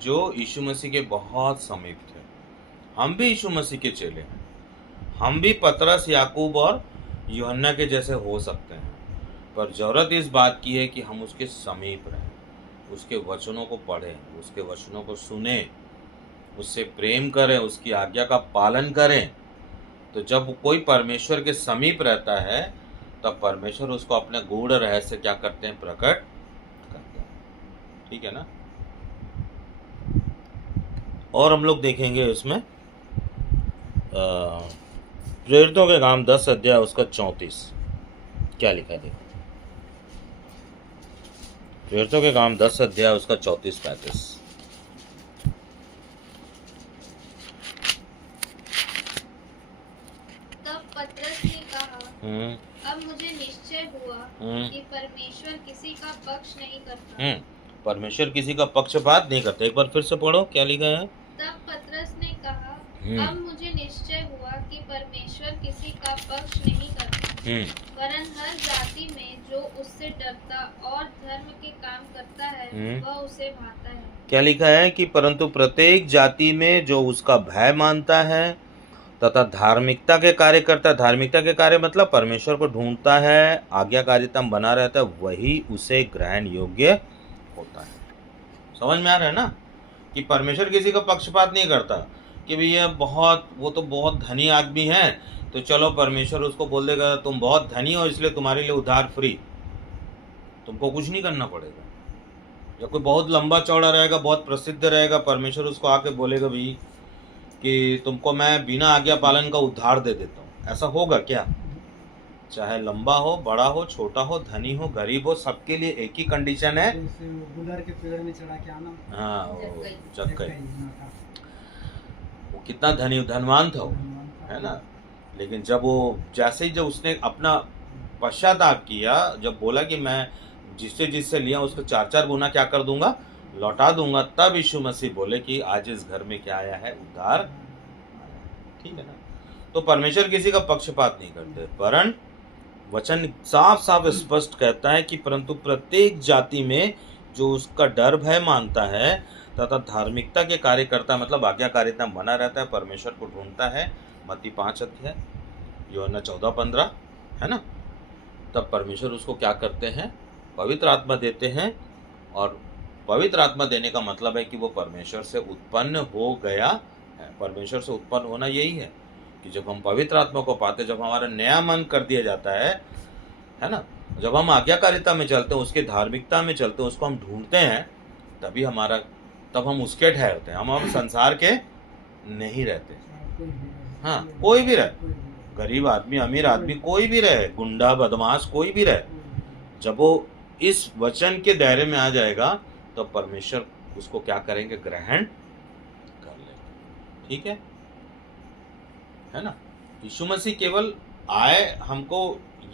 जो यीशु मसीह के बहुत समीप थे। हम भी यीशु मसीह के चेले हैं, हम भी पतरस, याकूब और यूहन्ना के जैसे हो सकते हैं, पर जरूरत इस बात की है कि हम उसके समीप रहें, उसके वचनों को पढ़ें, उसके वचनों को सुने, उससे प्रेम करें, उसकी आज्ञा का पालन करें। तो जब कोई परमेश्वर के समीप रहता है तब परमेश्वर उसको अपने गूढ़ रहस्य क्या करते हैं, प्रकट करते हैं। ठीक है ना। और हम लोग देखेंगे इसमें प्रेरितों के काम 10 अध्याय उसका 34 क्या लिखा है, देखो। प्रेरितों के काम 10 अध्याय उसका 34-35। तब पतरस ने कहा, हम्म अब मुझे निश्चय हुआ हम्म कि परमेश्वर किसी का पक्ष नहीं करता। परमेश्वर किसी का पक्षपात नहीं करता। एक बार फिर से पढ़ो, क्या लिखा है। तब पतरस ने कहा, अब मुझे निश्चय हुआ कि परमेश्वर किसी का पक्ष नहीं करता, वरन हर जाति में जो उससे डरता और धर्म के काम करता है वह उसे भाता है। क्या लिखा है कि परंतु प्रत्येक जाति में जो उसका भय मानता है तथा धार्मिकता के कार्य करता है, धार्मिकता के कार्य मतलब परमेश्वर को ढूंढता है, आज्ञाकारिता में बना रहता है, वही उसे ग्रहण योग्य होता है। समझ में आ रहा है ना कि परमेश्वर किसी का पक्षपात नहीं करता कि भैया वो तो बहुत धनी आदमी है तो चलो परमेश्वर उसको बोल देगा तुम बहुत धनी हो इसलिए तुम्हारे लिए उधार फ्री, तुमको कुछ नहीं करना पड़ेगा। या कोई बहुत लंबा चौड़ा रहेगा, बहुत प्रसिद्ध रहेगा, परमेश्वर उसको आके बोलेगा भाई कि तुमको मैं बिना आज्ञा पालन का उद्धार दे देता हूँ, ऐसा होगा क्या? चाहे लंबा हो, बड़ा हो, छोटा हो, धनी हो, गरीब हो, सबके लिए एक ही कंडीशन है। गुलर के पेड़ में चढ़ा के आना। हाँ, वो जक्कई, वो कितना धनवान था वो, है ना। लेकिन जब उसने अपना पश्चाताप किया, जब बोला कि मैं जिससे लिया उसको 4-4 गुना क्या कर दूंगा, लौटा दूंगा, तब यीशु मसीह बोले कि आज इस घर में क्या आया है, उद्धार। ठीक है ना। तो परमेश्वर किसी का पक्षपात नहीं करते, परन वचन साफ साफ स्पष्ट कहता है कि परंतु प्रत्येक जाति में जो उसका डर भय मानता है तथा धार्मिकता के कार्य करता है, मतलब आज्ञाकारिता बना रहता है, परमेश्वर को ढूंढता है, मत्ती 5 अध्याय, यूहन्ना 14-15, है ना। तब परमेश्वर उसको क्या करते हैं, पवित्र आत्मा देते हैं। और पवित्र आत्मा देने का मतलब है कि वो परमेश्वर से उत्पन्न हो गया है। परमेश्वर से उत्पन्न होना यही है कि जब हम पवित्र आत्मा को पाते, जब हमारा नया मन कर दिया जाता है ना, जब हम आज्ञाकारिता में चलते हैं, उसके धार्मिकता में चलते हैं, उसको हम ढूंढते हैं, तब हम उसके ठहरते हैं। हम संसार के नहीं रहते। हाँ, कोई भी रहे, गरीब आदमी, अमीर आदमी, कोई भी रहे, गुंडा, बदमाश, कोई भी रहे, जब वो इस वचन के दायरे में आ जाएगा तो परमेश्वर उसको क्या करेंगे, ग्रहण कर लेंगे। ठीक है ना। यीशु मसीह केवल आए हमको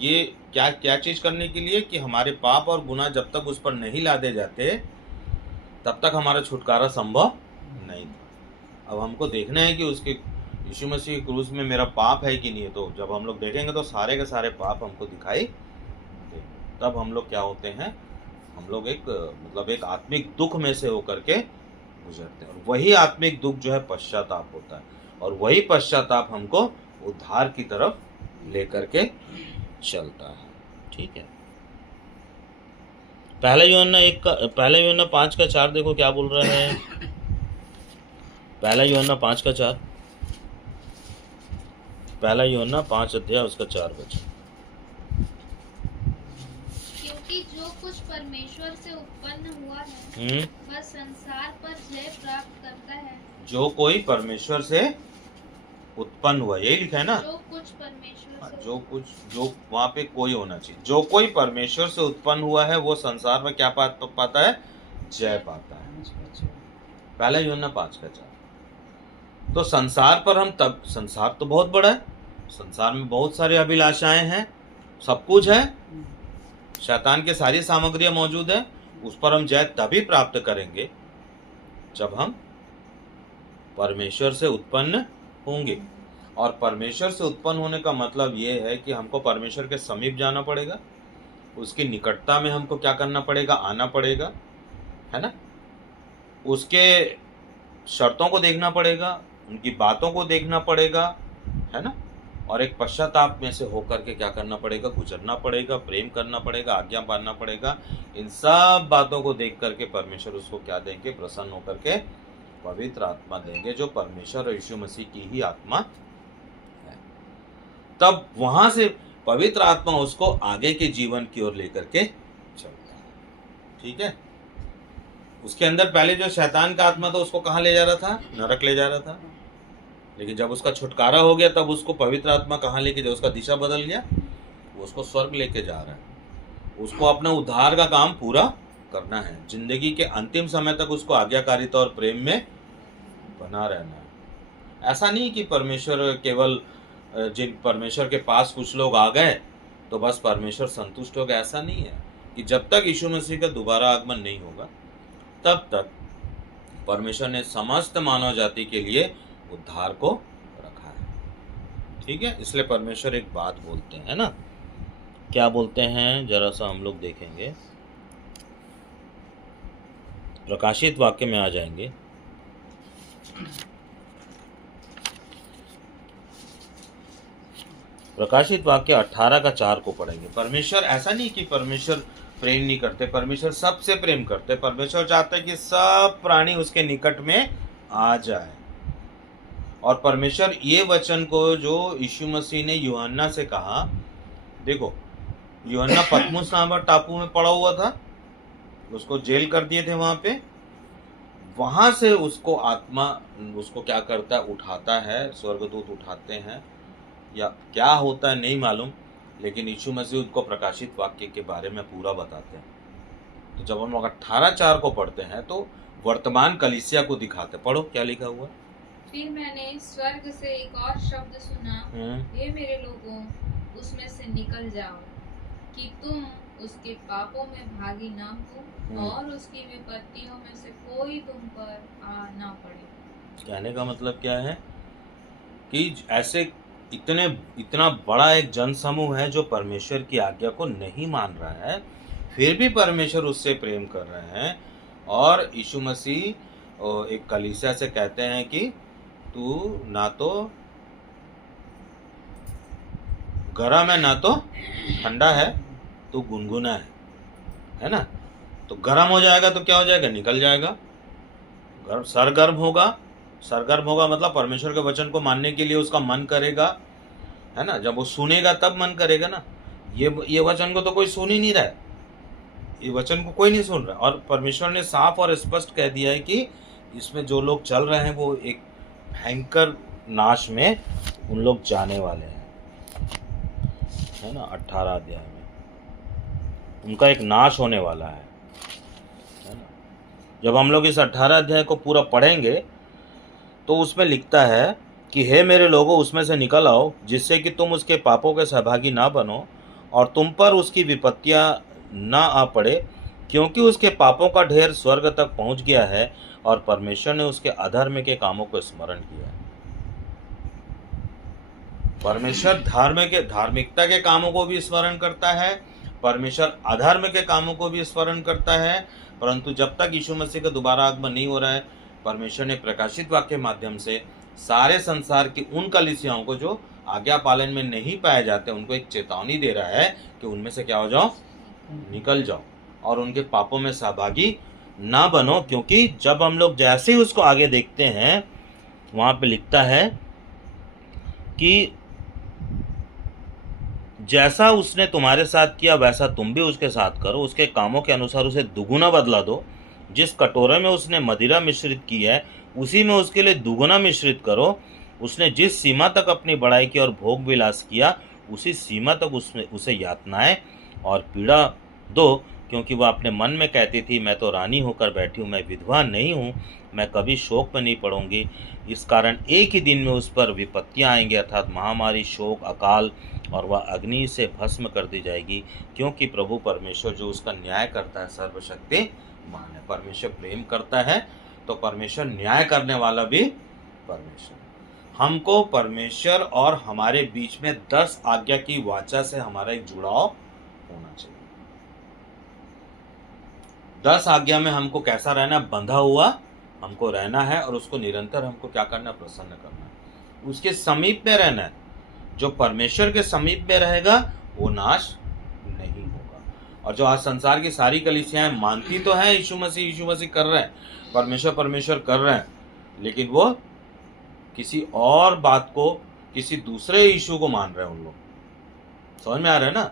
ये क्या चीज करने के लिए कि हमारे पाप और गुनाह जब तक उस पर नहीं लादे जाते तब तक हमारा छुटकारा संभव नहीं था। अब हमको देखना है कि उसके यीशु मसीह के क्रूस में मेरा पाप है कि नहीं है। तो जब हम लोग देखेंगे तो सारे के सारे पाप हमको दिखाई देंगे। तब हम लोग क्या होते हैं, हम लोग एक आत्मिक दुख में से होकर के गुजरते हैं। और वही आत्मिक दुख जो है पश्चाताप होता है, और वही पश्चाताप हमको उद्धार की तरफ लेकर के चलता है। ठीक है। पहला यूहन्ना 5:4 देखो क्या बोल रहा है। पहला यूहन्ना 5:4, पहला यूहन्ना 5 अध्याय उसका 4 वचन। क्योंकि जो कुछ परमेश्वर से उत्पन्न हुआ है वह संसार पर जय प्राप्त करता है। जो कोई परमेश्वर से उत्पन्न हुआ, यही लिखा है ना। जो कुछ परमेश्वर से जो वहां पे कोई होना चाहिए, जो कोई परमेश्वर से उत्पन्न हुआ है वो संसार में क्या पाता है? जय पाता है। पहला यूहन्ना 5:4। तो संसार पर हम तब, संसार तो बहुत बड़ा है, संसार में बहुत सारी अभिलाषाएं हैं, सब कुछ है, शैतान की सारी सामग्रियां मौजूद है, उस पर हम जय तभी प्राप्त करेंगे जब हम परमेश्वर से उत्पन्न होंगे। और परमेश्वर से उत्पन्न होने का मतलब ये है कि हमको परमेश्वर के समीप जाना पड़ेगा, उसकी निकटता में हमको क्या करना पड़ेगा? आना पड़ेगा, है ना। उसके शर्तों को देखना पड़ेगा, उनकी बातों को देखना पड़ेगा, है ना। और एक पश्चाताप में से होकर के क्या करना पड़ेगा? गुजरना पड़ेगा, प्रेम करना पड़ेगा, आज्ञा पालना पड़ेगा। इन सब बातों को देख करके परमेश्वर उसको क्या देंगे? प्रसन्न होकर के पवित्र आत्मा देंगे, जो परमेश्वर और यीशु मसीह की ही आत्मा है। तब वहां से पवित्र आत्मा उसको आगे के जीवन की ओर लेकर के चलता है, ठीक है। उसके अंदर पहले जो शैतान का आत्मा था उसको कहाँ ले जा रहा था? नरक ले जा रहा था। लेकिन जब उसका छुटकारा हो गया तब उसको पवित्र आत्मा कहाँ लेके जा, उसका दिशा बदल गया, वो उसको स्वर्ग लेके जा रहा है। उसको अपना उद्धार का काम पूरा करना है, जिंदगी के अंतिम समय तक उसको आज्ञाकारिता और प्रेम में बना रहना है। ऐसा नहीं कि परमेश्वर केवल जिन परमेश्वर के पास कुछ लोग आ गए तो बस परमेश्वर संतुष्ट हो गया, ऐसा नहीं है। कि जब तक यीशु मसीह का दोबारा आगमन नहीं होगा तब तक परमेश्वर ने समस्त मानव जाति के लिए उद्धार को रखा है, ठीक है। इसलिए परमेश्वर एक बात बोलते हैं ना, क्या बोलते हैं जरा सा हम लोग देखेंगे, प्रकाशित वाक्य में आ जाएंगे। प्रकाशित वाक्य 18:4 को पढ़ेंगे। परमेश्वर, ऐसा नहीं कि परमेश्वर प्रेम नहीं करते, परमेश्वर सबसे प्रेम करते। परमेश्वर चाहते हैं कि सब प्राणी उसके निकट में आ जाए। और परमेश्वर ये वचन को जो यीशु मसीह ने यूहन्ना से कहा, देखो यूहन्ना पतमुस नामक टापू में पड़ा हुआ था, उसको जेल कर दिए थे वहां से उसको आत्मा उसको क्या करता है? उठाता है, स्वर्गदूत उठाते हैं, या क्या होता है नहीं मालूम, लेकिन यीशु मसीह उनको प्रकाशित वाक्य के बारे में पूरा बताते हैं। तो जब हम लोग 18:4 को पढ़ते हैं तो वर्तमान कलीसिया को दिखाते। पढ़ो क्या लिखा हुआ। फिर मैंने स्वर्ग से एक और शब्द सुना, हे मेरे लोगों, उसमें से निकल जाओ कि तुम उसके पापों में भागी ना हो और उसकी विपत्तियों में से कोई तुम पर आ ना पड़े। कहने का मतलब क्या है कि ऐसे इतना बड़ा एक जन समूह है जो परमेश्वर की आज्ञा को नहीं मान रहा है, फिर भी परमेश्वर उससे प्रेम कर रहे हैं। और यीशु मसीह एक कलीसिया से कहते हैं कि तू ना तो गर्म है ना तो ठंडा है, तू गुनगुना है ना। तो गर्म हो जाएगा तो क्या हो जाएगा? निकल जाएगा। सरगर्म होगा मतलब परमेश्वर के वचन को मानने के लिए उसका मन करेगा, है ना। जब वो सुनेगा तब मन करेगा ना। ये वचन को तो कोई सुन ही नहीं रहा है, ये वचन को कोई नहीं सुन रहा। और परमेश्वर ने साफ और स्पष्ट कह दिया है कि इसमें जो लोग चल रहे हैं वो एक भयंकर नाश में उन लोग जाने वाले हैं, है ना। 18 अध्याय में उनका एक नाश होने वाला है ना। जब हम लोग इस 18 अध्याय को पूरा पढ़ेंगे तो उसमें लिखता है कि हे मेरे लोगों, उसमें से निकल आओ, जिससे कि तुम उसके पापों के सहभागी ना बनो और तुम पर उसकी विपत्तियां ना आ पड़े, क्योंकि उसके पापों का ढेर स्वर्ग तक पहुंच गया है और परमेश्वर ने उसके अधर्म के कामों को स्मरण किया है। परमेश्वर धार्मिकता के कामों को भी स्मरण करता है, परमेश्वर अधर्म के कामों को भी स्मरण करता है। परंतु जब तक यीशु मसीह का दोबारा आगमन नहीं हो रहा है, परमेश्वर ने प्रकाशित वाक्य के माध्यम से सारे संसार की उन कलीसियाओं को जो आज्ञा पालन में नहीं पाए जाते, उनको एक चेतावनी दे रहा है कि उनमें से क्या हो जाओ? निकल जाओ और उनके पापों में सहभागी ना बनो। क्योंकि जब हम लोग जैसे ही उसको आगे देखते हैं, वहां पे लिखता है कि जैसा उसने तुम्हारे साथ किया वैसा तुम भी उसके साथ करो, उसके कामों के अनुसार उसे दुगुना बदला दो। जिस कटोरे में उसने मदिरा मिश्रित की है उसी में उसके लिए दुगुना मिश्रित करो। उसने जिस सीमा तक अपनी बड़ाई की और भोग विलास किया, उसी सीमा तक उसे यातनाएं और पीड़ा दो, क्योंकि वह अपने मन में कहती थी, मैं तो रानी होकर बैठी हूँ, मैं विधवा नहीं हूँ, मैं कभी शोक में नहीं पड़ूंगी। इस कारण एक ही दिन में उस पर विपत्तियाँ आएंगी, अर्थात महामारी, शोक, अकाल, और वह अग्नि से भस्म कर दी जाएगी, क्योंकि प्रभु परमेश्वर जो उसका न्याय करता है सर्वशक्तिमान है। परमेश्वर प्रेम करता है तो परमेश्वर न्याय करने वाला भी परमेश्वर। हमको परमेश्वर और हमारे बीच में 10 आज्ञा की वाचा से हमारा एक जुड़ाव होना चाहिए। 10 आज्ञा में हमको कैसा रहना, बंधा हुआ हमको रहना है, और उसको निरंतर हमको क्या करना, प्रसन्न करना है, उसके समीप में रहना है। जो परमेश्वर के समीप में रहेगा वो नाश नहीं होगा। और जो आज संसार की सारी कलीसियाएं मानती तो है यीशु मसीह कर रहे हैं, परमेश्वर कर रहे हैं, लेकिन वो किसी और बात को, किसी दूसरे यीशु को मान रहे हैं। उन लोग, समझ में आ रहा है ना,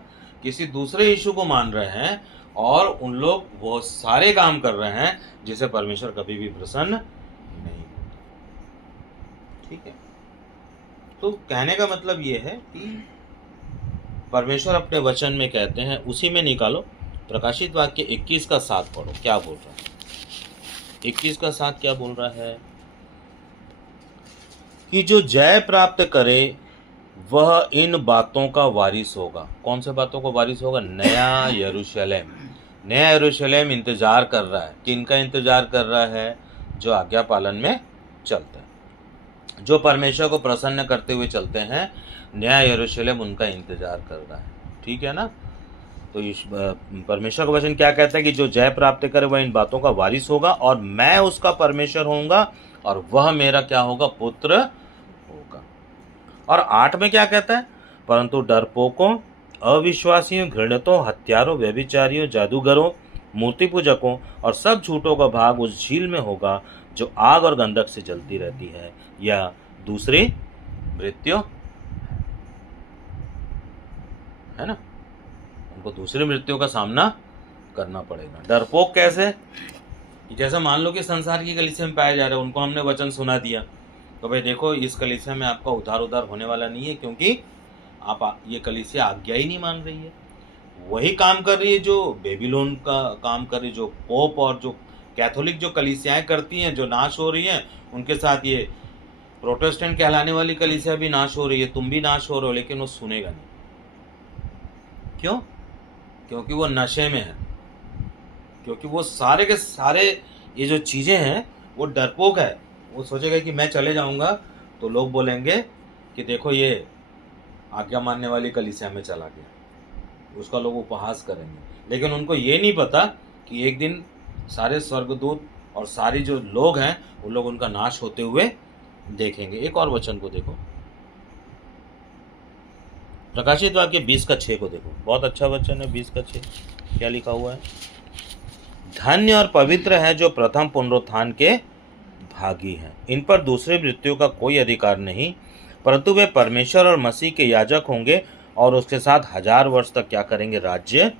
किसी दूसरे यीशु को मान रहे हैं, और उन लोग वो सारे काम कर रहे हैं जिसे परमेश्वर कभी भी प्रसन्न नहीं होता। ठीक है, तो कहने का मतलब ये है कि परमेश्वर अपने वचन में कहते हैं, उसी में निकालो प्रकाशित वाक्य 21 का 7 पढ़ो, क्या बोल रहा है। 21 का 7 क्या बोल रहा है कि जो जय प्राप्त करे वह इन बातों का वारिस होगा। कौन से बातों का वारिस होगा? नया यरूशलेम। नया यरूशलेम इंतजार कर रहा है। किनका इंतजार कर रहा है? जो आज्ञा पालन में चलते हैं, जो परमेश्वर को प्रसन्न करते हुए चलते हैं, नया यरूशलेम उनका इंतजार कर रहा है। ठीक है ना। तो परमेश्वर का वचन क्या कहता है कि जो जय प्राप्त करे वह इन बातों का वारिस होगा, और मैं उसका परमेश्वर होऊंगा और वह मेरा क्या होगा? पुत्र होगा। और 8 में क्या कहता है? परंतु डरपोकों, अविश्वासियों, घृणितों, हत्यारों, व्यभिचारियों, जादूगरों, मूर्ति पूजकों और सब झूठों का भाग उस झील में होगा जो आग और गंधक से जलती रहती है, यह दूसरी मृत्यु है ना। उनको दूसरी मृत्यु का सामना करना पड़ेगा। डरपोक कैसे? जैसे मान लो कि संसार की कलीसिया में पाए जा रहे हैं, उनको हमने वचन सुना दिया, तो भाई देखो इस कलीसिया में आपका उद्धार होने वाला नहीं है, क्योंकि आप ये कलीसिया आज्ञा ही नहीं मान रही है। वही काम कर रही है जो बेबीलोन का काम कर रही है, जो पोप और जो कैथोलिक जो कलीसियाएं करती हैं, जो नाश हो रही हैं, उनके साथ ये प्रोटेस्टेंट कहलाने वाली कलीसिया भी नाश हो रही है, तुम भी नाश हो रहे हो, लेकिन वो सुनेगा नहीं। क्यों? क्योंकि वो नशे में है, क्योंकि वो सारे के सारे ये जो चीज़ें हैं वो डरपोक है। वो सोचेगा कि मैं चले जाऊंगा तो लोग बोलेंगे कि देखो ये आज्ञा मानने वाली कलीसिया में चला गया, उसका लोग उपहास करेंगे। लेकिन उनको ये नहीं पता कि एक दिन सारे स्वर्गदूत और सारी जो लोग हैं वो लोग उनका नाश होते हुए देखेंगे। एक और वचन को देखो, प्रकाशित वाक्य 20 का 6 को देखो, बहुत अच्छा वचन है। 20 का 6 क्या लिखा हुआ है? धन्य और पवित्र है जो प्रथम पुनरुत्थान के भागी हैं, इन पर दूसरी मृत्यु का कोई अधिकार नहीं, परंतु वे परमेश्वर और मसीह के याजक होंगे और उसके साथ 1000 वर्ष तक क्या करेंगे? राज्य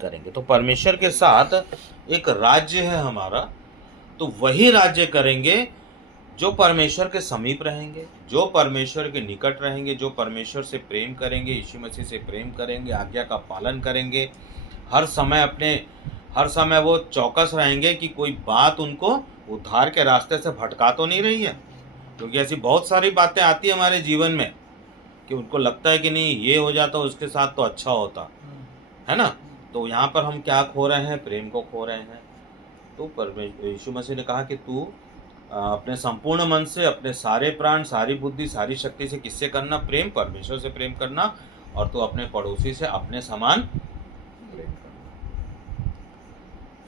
करेंगे। तो परमेश्वर के साथ एक राज्य है हमारा, तो वही राज्य करेंगे जो परमेश्वर के समीप रहेंगे, जो परमेश्वर के निकट रहेंगे, जो परमेश्वर से प्रेम करेंगे, यीशु मसीह से प्रेम करेंगे, आज्ञा का पालन करेंगे, हर समय वो चौकस रहेंगे कि कोई बात उनको उद्धार के रास्ते से भटका तो नहीं रही है। क्योंकि ऐसी बहुत सारी बातें आती है हमारे जीवन में कि उनको लगता है कि नहीं ये हो जाता उसके साथ तो अच्छा होता है ना। तो यहाँ पर हम क्या खो रहे हैं? प्रेम को खो रहे हैं। तो यीशु मसीह ने कहा कि तू अपने संपूर्ण मन से, अपने सारे प्राण, सारी बुद्धि, सारी शक्ति से किससे करना? प्रेम, परमेश्वर से प्रेम करना, और तू अपने पड़ोसी से अपने समान प्रेम करना।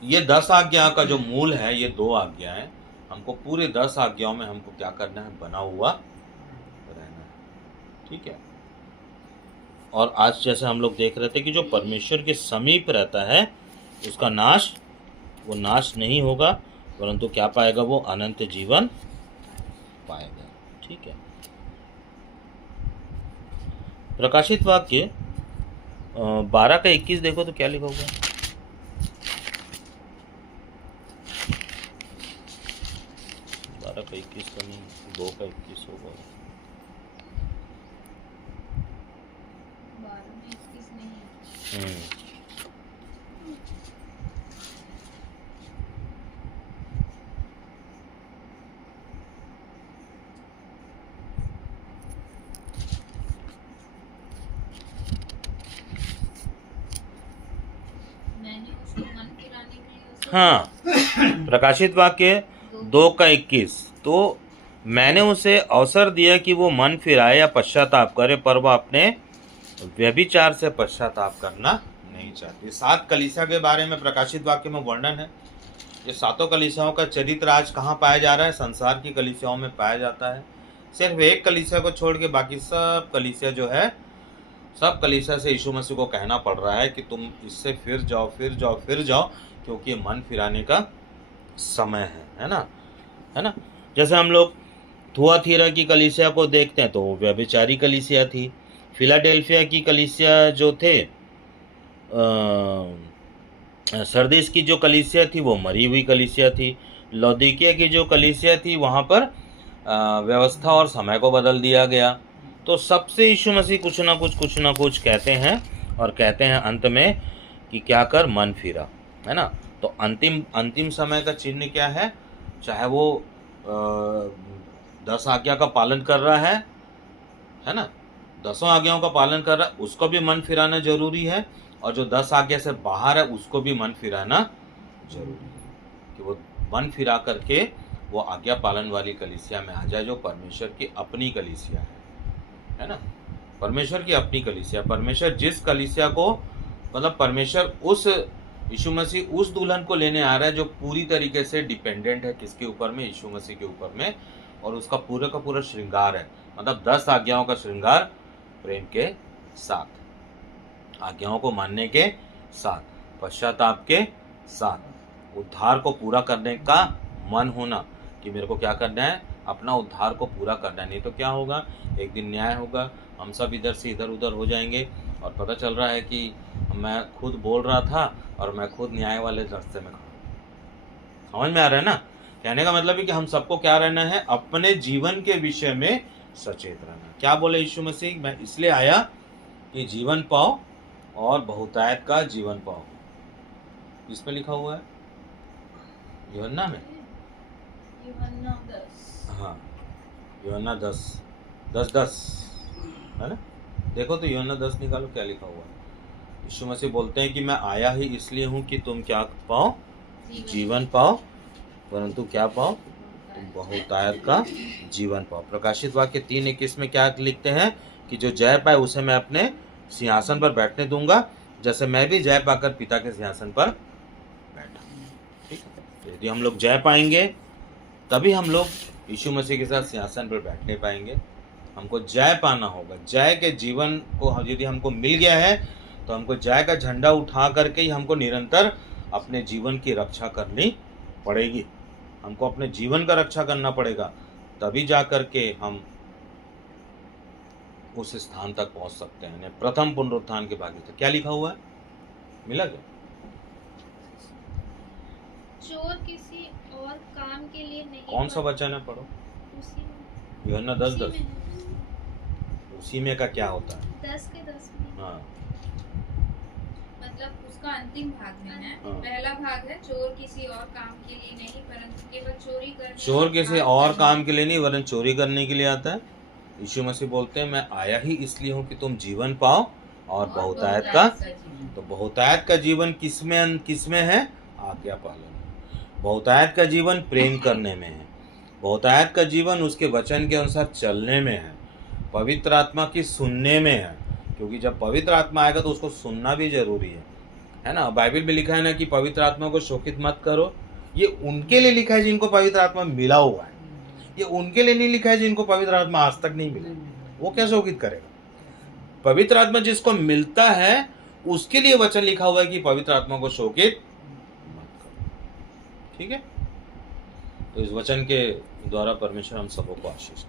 ये 10 आज्ञा का जो मूल है, ये 2 आज्ञाएं, हमको पूरे 10 आज्ञाओं में हमको क्या करना है? बना हुआ रहना है। ठीक है। और आज जैसे हम लोग देख रहे थे कि जो परमेश्वर के समीप रहता है उसका नाश, वो नाश नहीं होगा, परंतु क्या पाएगा? वो अनंत जीवन पाएगा। ठीक है। प्रकाशित वाक्य 12 का 21 देखो तो क्या लिखा हुआ है? 12 का 21 तो नहीं, 2 का 21 होगा। मैंने उसको मन फिराने के लिए उसे हाँ, प्रकाशित वाक्य 2:21। तो मैंने उसे अवसर दिया कि वो मन फिराए या पश्चाताप करे, पर वह अपने व्यभिचार से पश्चाताप करना नहीं चाहती। 7 कलीसिया के बारे में प्रकाशित वाक्य में वर्णन है। ये 7 कलीसियाओं का चरित्र आज कहाँ पाया जा रहा है? संसार की कलीसियाओं में पाया जाता है। सिर्फ एक कलीसिया को छोड़ के बाकी सब कलीसिया जो है, सब कलीसिया से यीशु मसीह को कहना पड़ रहा है कि तुम इससे फिर जाओ, फिर जाओ, फिर जाओ, क्योंकि ये मन फिराने का समय है ना, है ना। जैसे हम लोग थुआतीरा की कलीसिया को देखते हैं तो वो व्यभिचारी कलीसिया थी। फिलाडेल्फिया की कलीसिया जो थे, सरदीस की जो कलीसिया थी वो मरी हुई कलीसिया थी। लौदीकिया की जो कलीसिया थी वहाँ पर व्यवस्था और समय को बदल दिया गया। तो सबसे यीशु मसीह कुछ ना कुछ कहते हैं, और कहते हैं अंत में कि क्या कर, मन फिरा, है ना। तो अंतिम समय का चिन्ह क्या है? चाहे वो 10 आज्ञा का पालन कर रहा है ना, 10 आज्ञाओं का पालन कर रहा है, उसको भी मन फिराना जरूरी है, और जो 10 आज्ञा से बाहर है उसको भी मन फिराना जरूरी है, कि वो मन फिरा करके वो आज्ञा पालन वाली कलीसिया में आ जाए, जो परमेश्वर की अपनी कलीसिया है ना। परमेश्वर की अपनी कलीसिया, परमेश्वर जिस कलीसिया को, मतलब परमेश्वर उस यीशु मसीह उस दुल्हन को लेने आ रहा है जो पूरी तरीके से डिपेंडेंट है किसके ऊपर में? यीशु मसीह के ऊपर में, और उसका पूरा का पूरा श्रृंगार है, मतलब 10 आज्ञाओं का श्रृंगार प्रेम के साथ, आज्ञाओं को मानने के साथ, पश्चाताप के साथ, उद्धार को पूरा करने का मन होना कि मेरे को क्या करना है, अपना उद्धार को पूरा करना है। नहीं तो क्या होगा, एक दिन न्याय होगा, हम सब इधर से इधर उधर हो जाएंगे, और पता चल रहा है कि मैं खुद बोल रहा था और मैं खुद न्याय वाले रास्ते में खड़ा। समझ में आ रहा है ना? कहने का मतलब है कि हम सबको क्या रहना है, अपने जीवन के विषय में सचेत रहना। क्या बोले यीशु मसीह? मैं इसलिए आया कि जीवन पाओ और बहुतायत का जीवन पाओ। इसमें लिखा हुआ है यूहन्ना में, यूहन्ना 10। हाँ, यूहन्ना 10:10 है ना। देखो तो यूहन्ना 10 निकालो, क्या लिखा हुआ है। यीशु मसीह बोलते हैं कि मैं आया ही इसलिए हूँ कि तुम क्या पाओ, जीवन पाओ, परंतु क्या पाओ, तुम बहुतायत का जीवन पाओ। प्रकाशित वाक्य 3:21 में क्या लिखते हैं कि जो जय पाए उसे मैं अपने सिंहासन पर बैठने दूंगा, जैसे मैं भी जय पाकर पिता के सिंहासन पर बैठा। ठीक है, यदि हम लोग जय पाएंगे तभी हम लोग यीशु मसीह के साथ सिंहासन पर बैठने पाएंगे। हमको जय पाना होगा। जय के जीवन को यदि हमको मिल गया है तो हमको जय का झंडा उठा करके ही हमको निरंतर अपने जीवन की रक्षा करनी पड़ेगी। हमको अपने जीवन का रक्षा करना पड़ेगा, तभी जा करके हम उस स्थान तक पहुंच सकते हैं, प्रथम पुनरुत्थान के भागी तक। क्या लिखा हुआ है, मिला क्या? चोर किसी और काम के लिए नहीं, कौन सा वचन है, पढ़ो। उसी में, यूहन्ना 10:10। उसी में का क्या होता है? 10 में। हाँ, मतलब उसका अंतिम भाग में है। हाँ। पहला भाग है चोर किसी और काम के लिए नहीं परंतु केवल चोरी करने, चोर किसी और काम के लिए नहीं वरन चोरी करने के लिए आता है। यीशु मसीह बोलते हैं मैं आया ही इसलिए हूँ कि तुम जीवन पाओ और बहुतायत का। तो बहुतायत का जीवन किसमें है? आज्ञा पालन। बहुतायत का जीवन प्रेम करने में है। बहुतायत का जीवन उसके वचन के अनुसार चलने में है, पवित्र आत्मा की सुनने में है, क्योंकि जब पवित्र आत्मा आएगा तो उसको सुनना भी जरूरी है ना। बाइबल में लिखा है ना कि पवित्र आत्मा को शोकित मत करो। ये उनके लिए लिखा है जिनको पवित्र आत्मा मिला हुआ है, ये उनके लिए नहीं लिखा है जिनको पवित्र आत्मा आज तक नहीं मिला। वो क्या शोकित करेगा? पवित्र आत्मा जिसको मिलता है उसके लिए वचन लिखा हुआ है कि पवित्र आत्मा को शोकित मत करो। ठीक है, तो इस वचन के द्वारा परमेश्वर हम सबको आशीष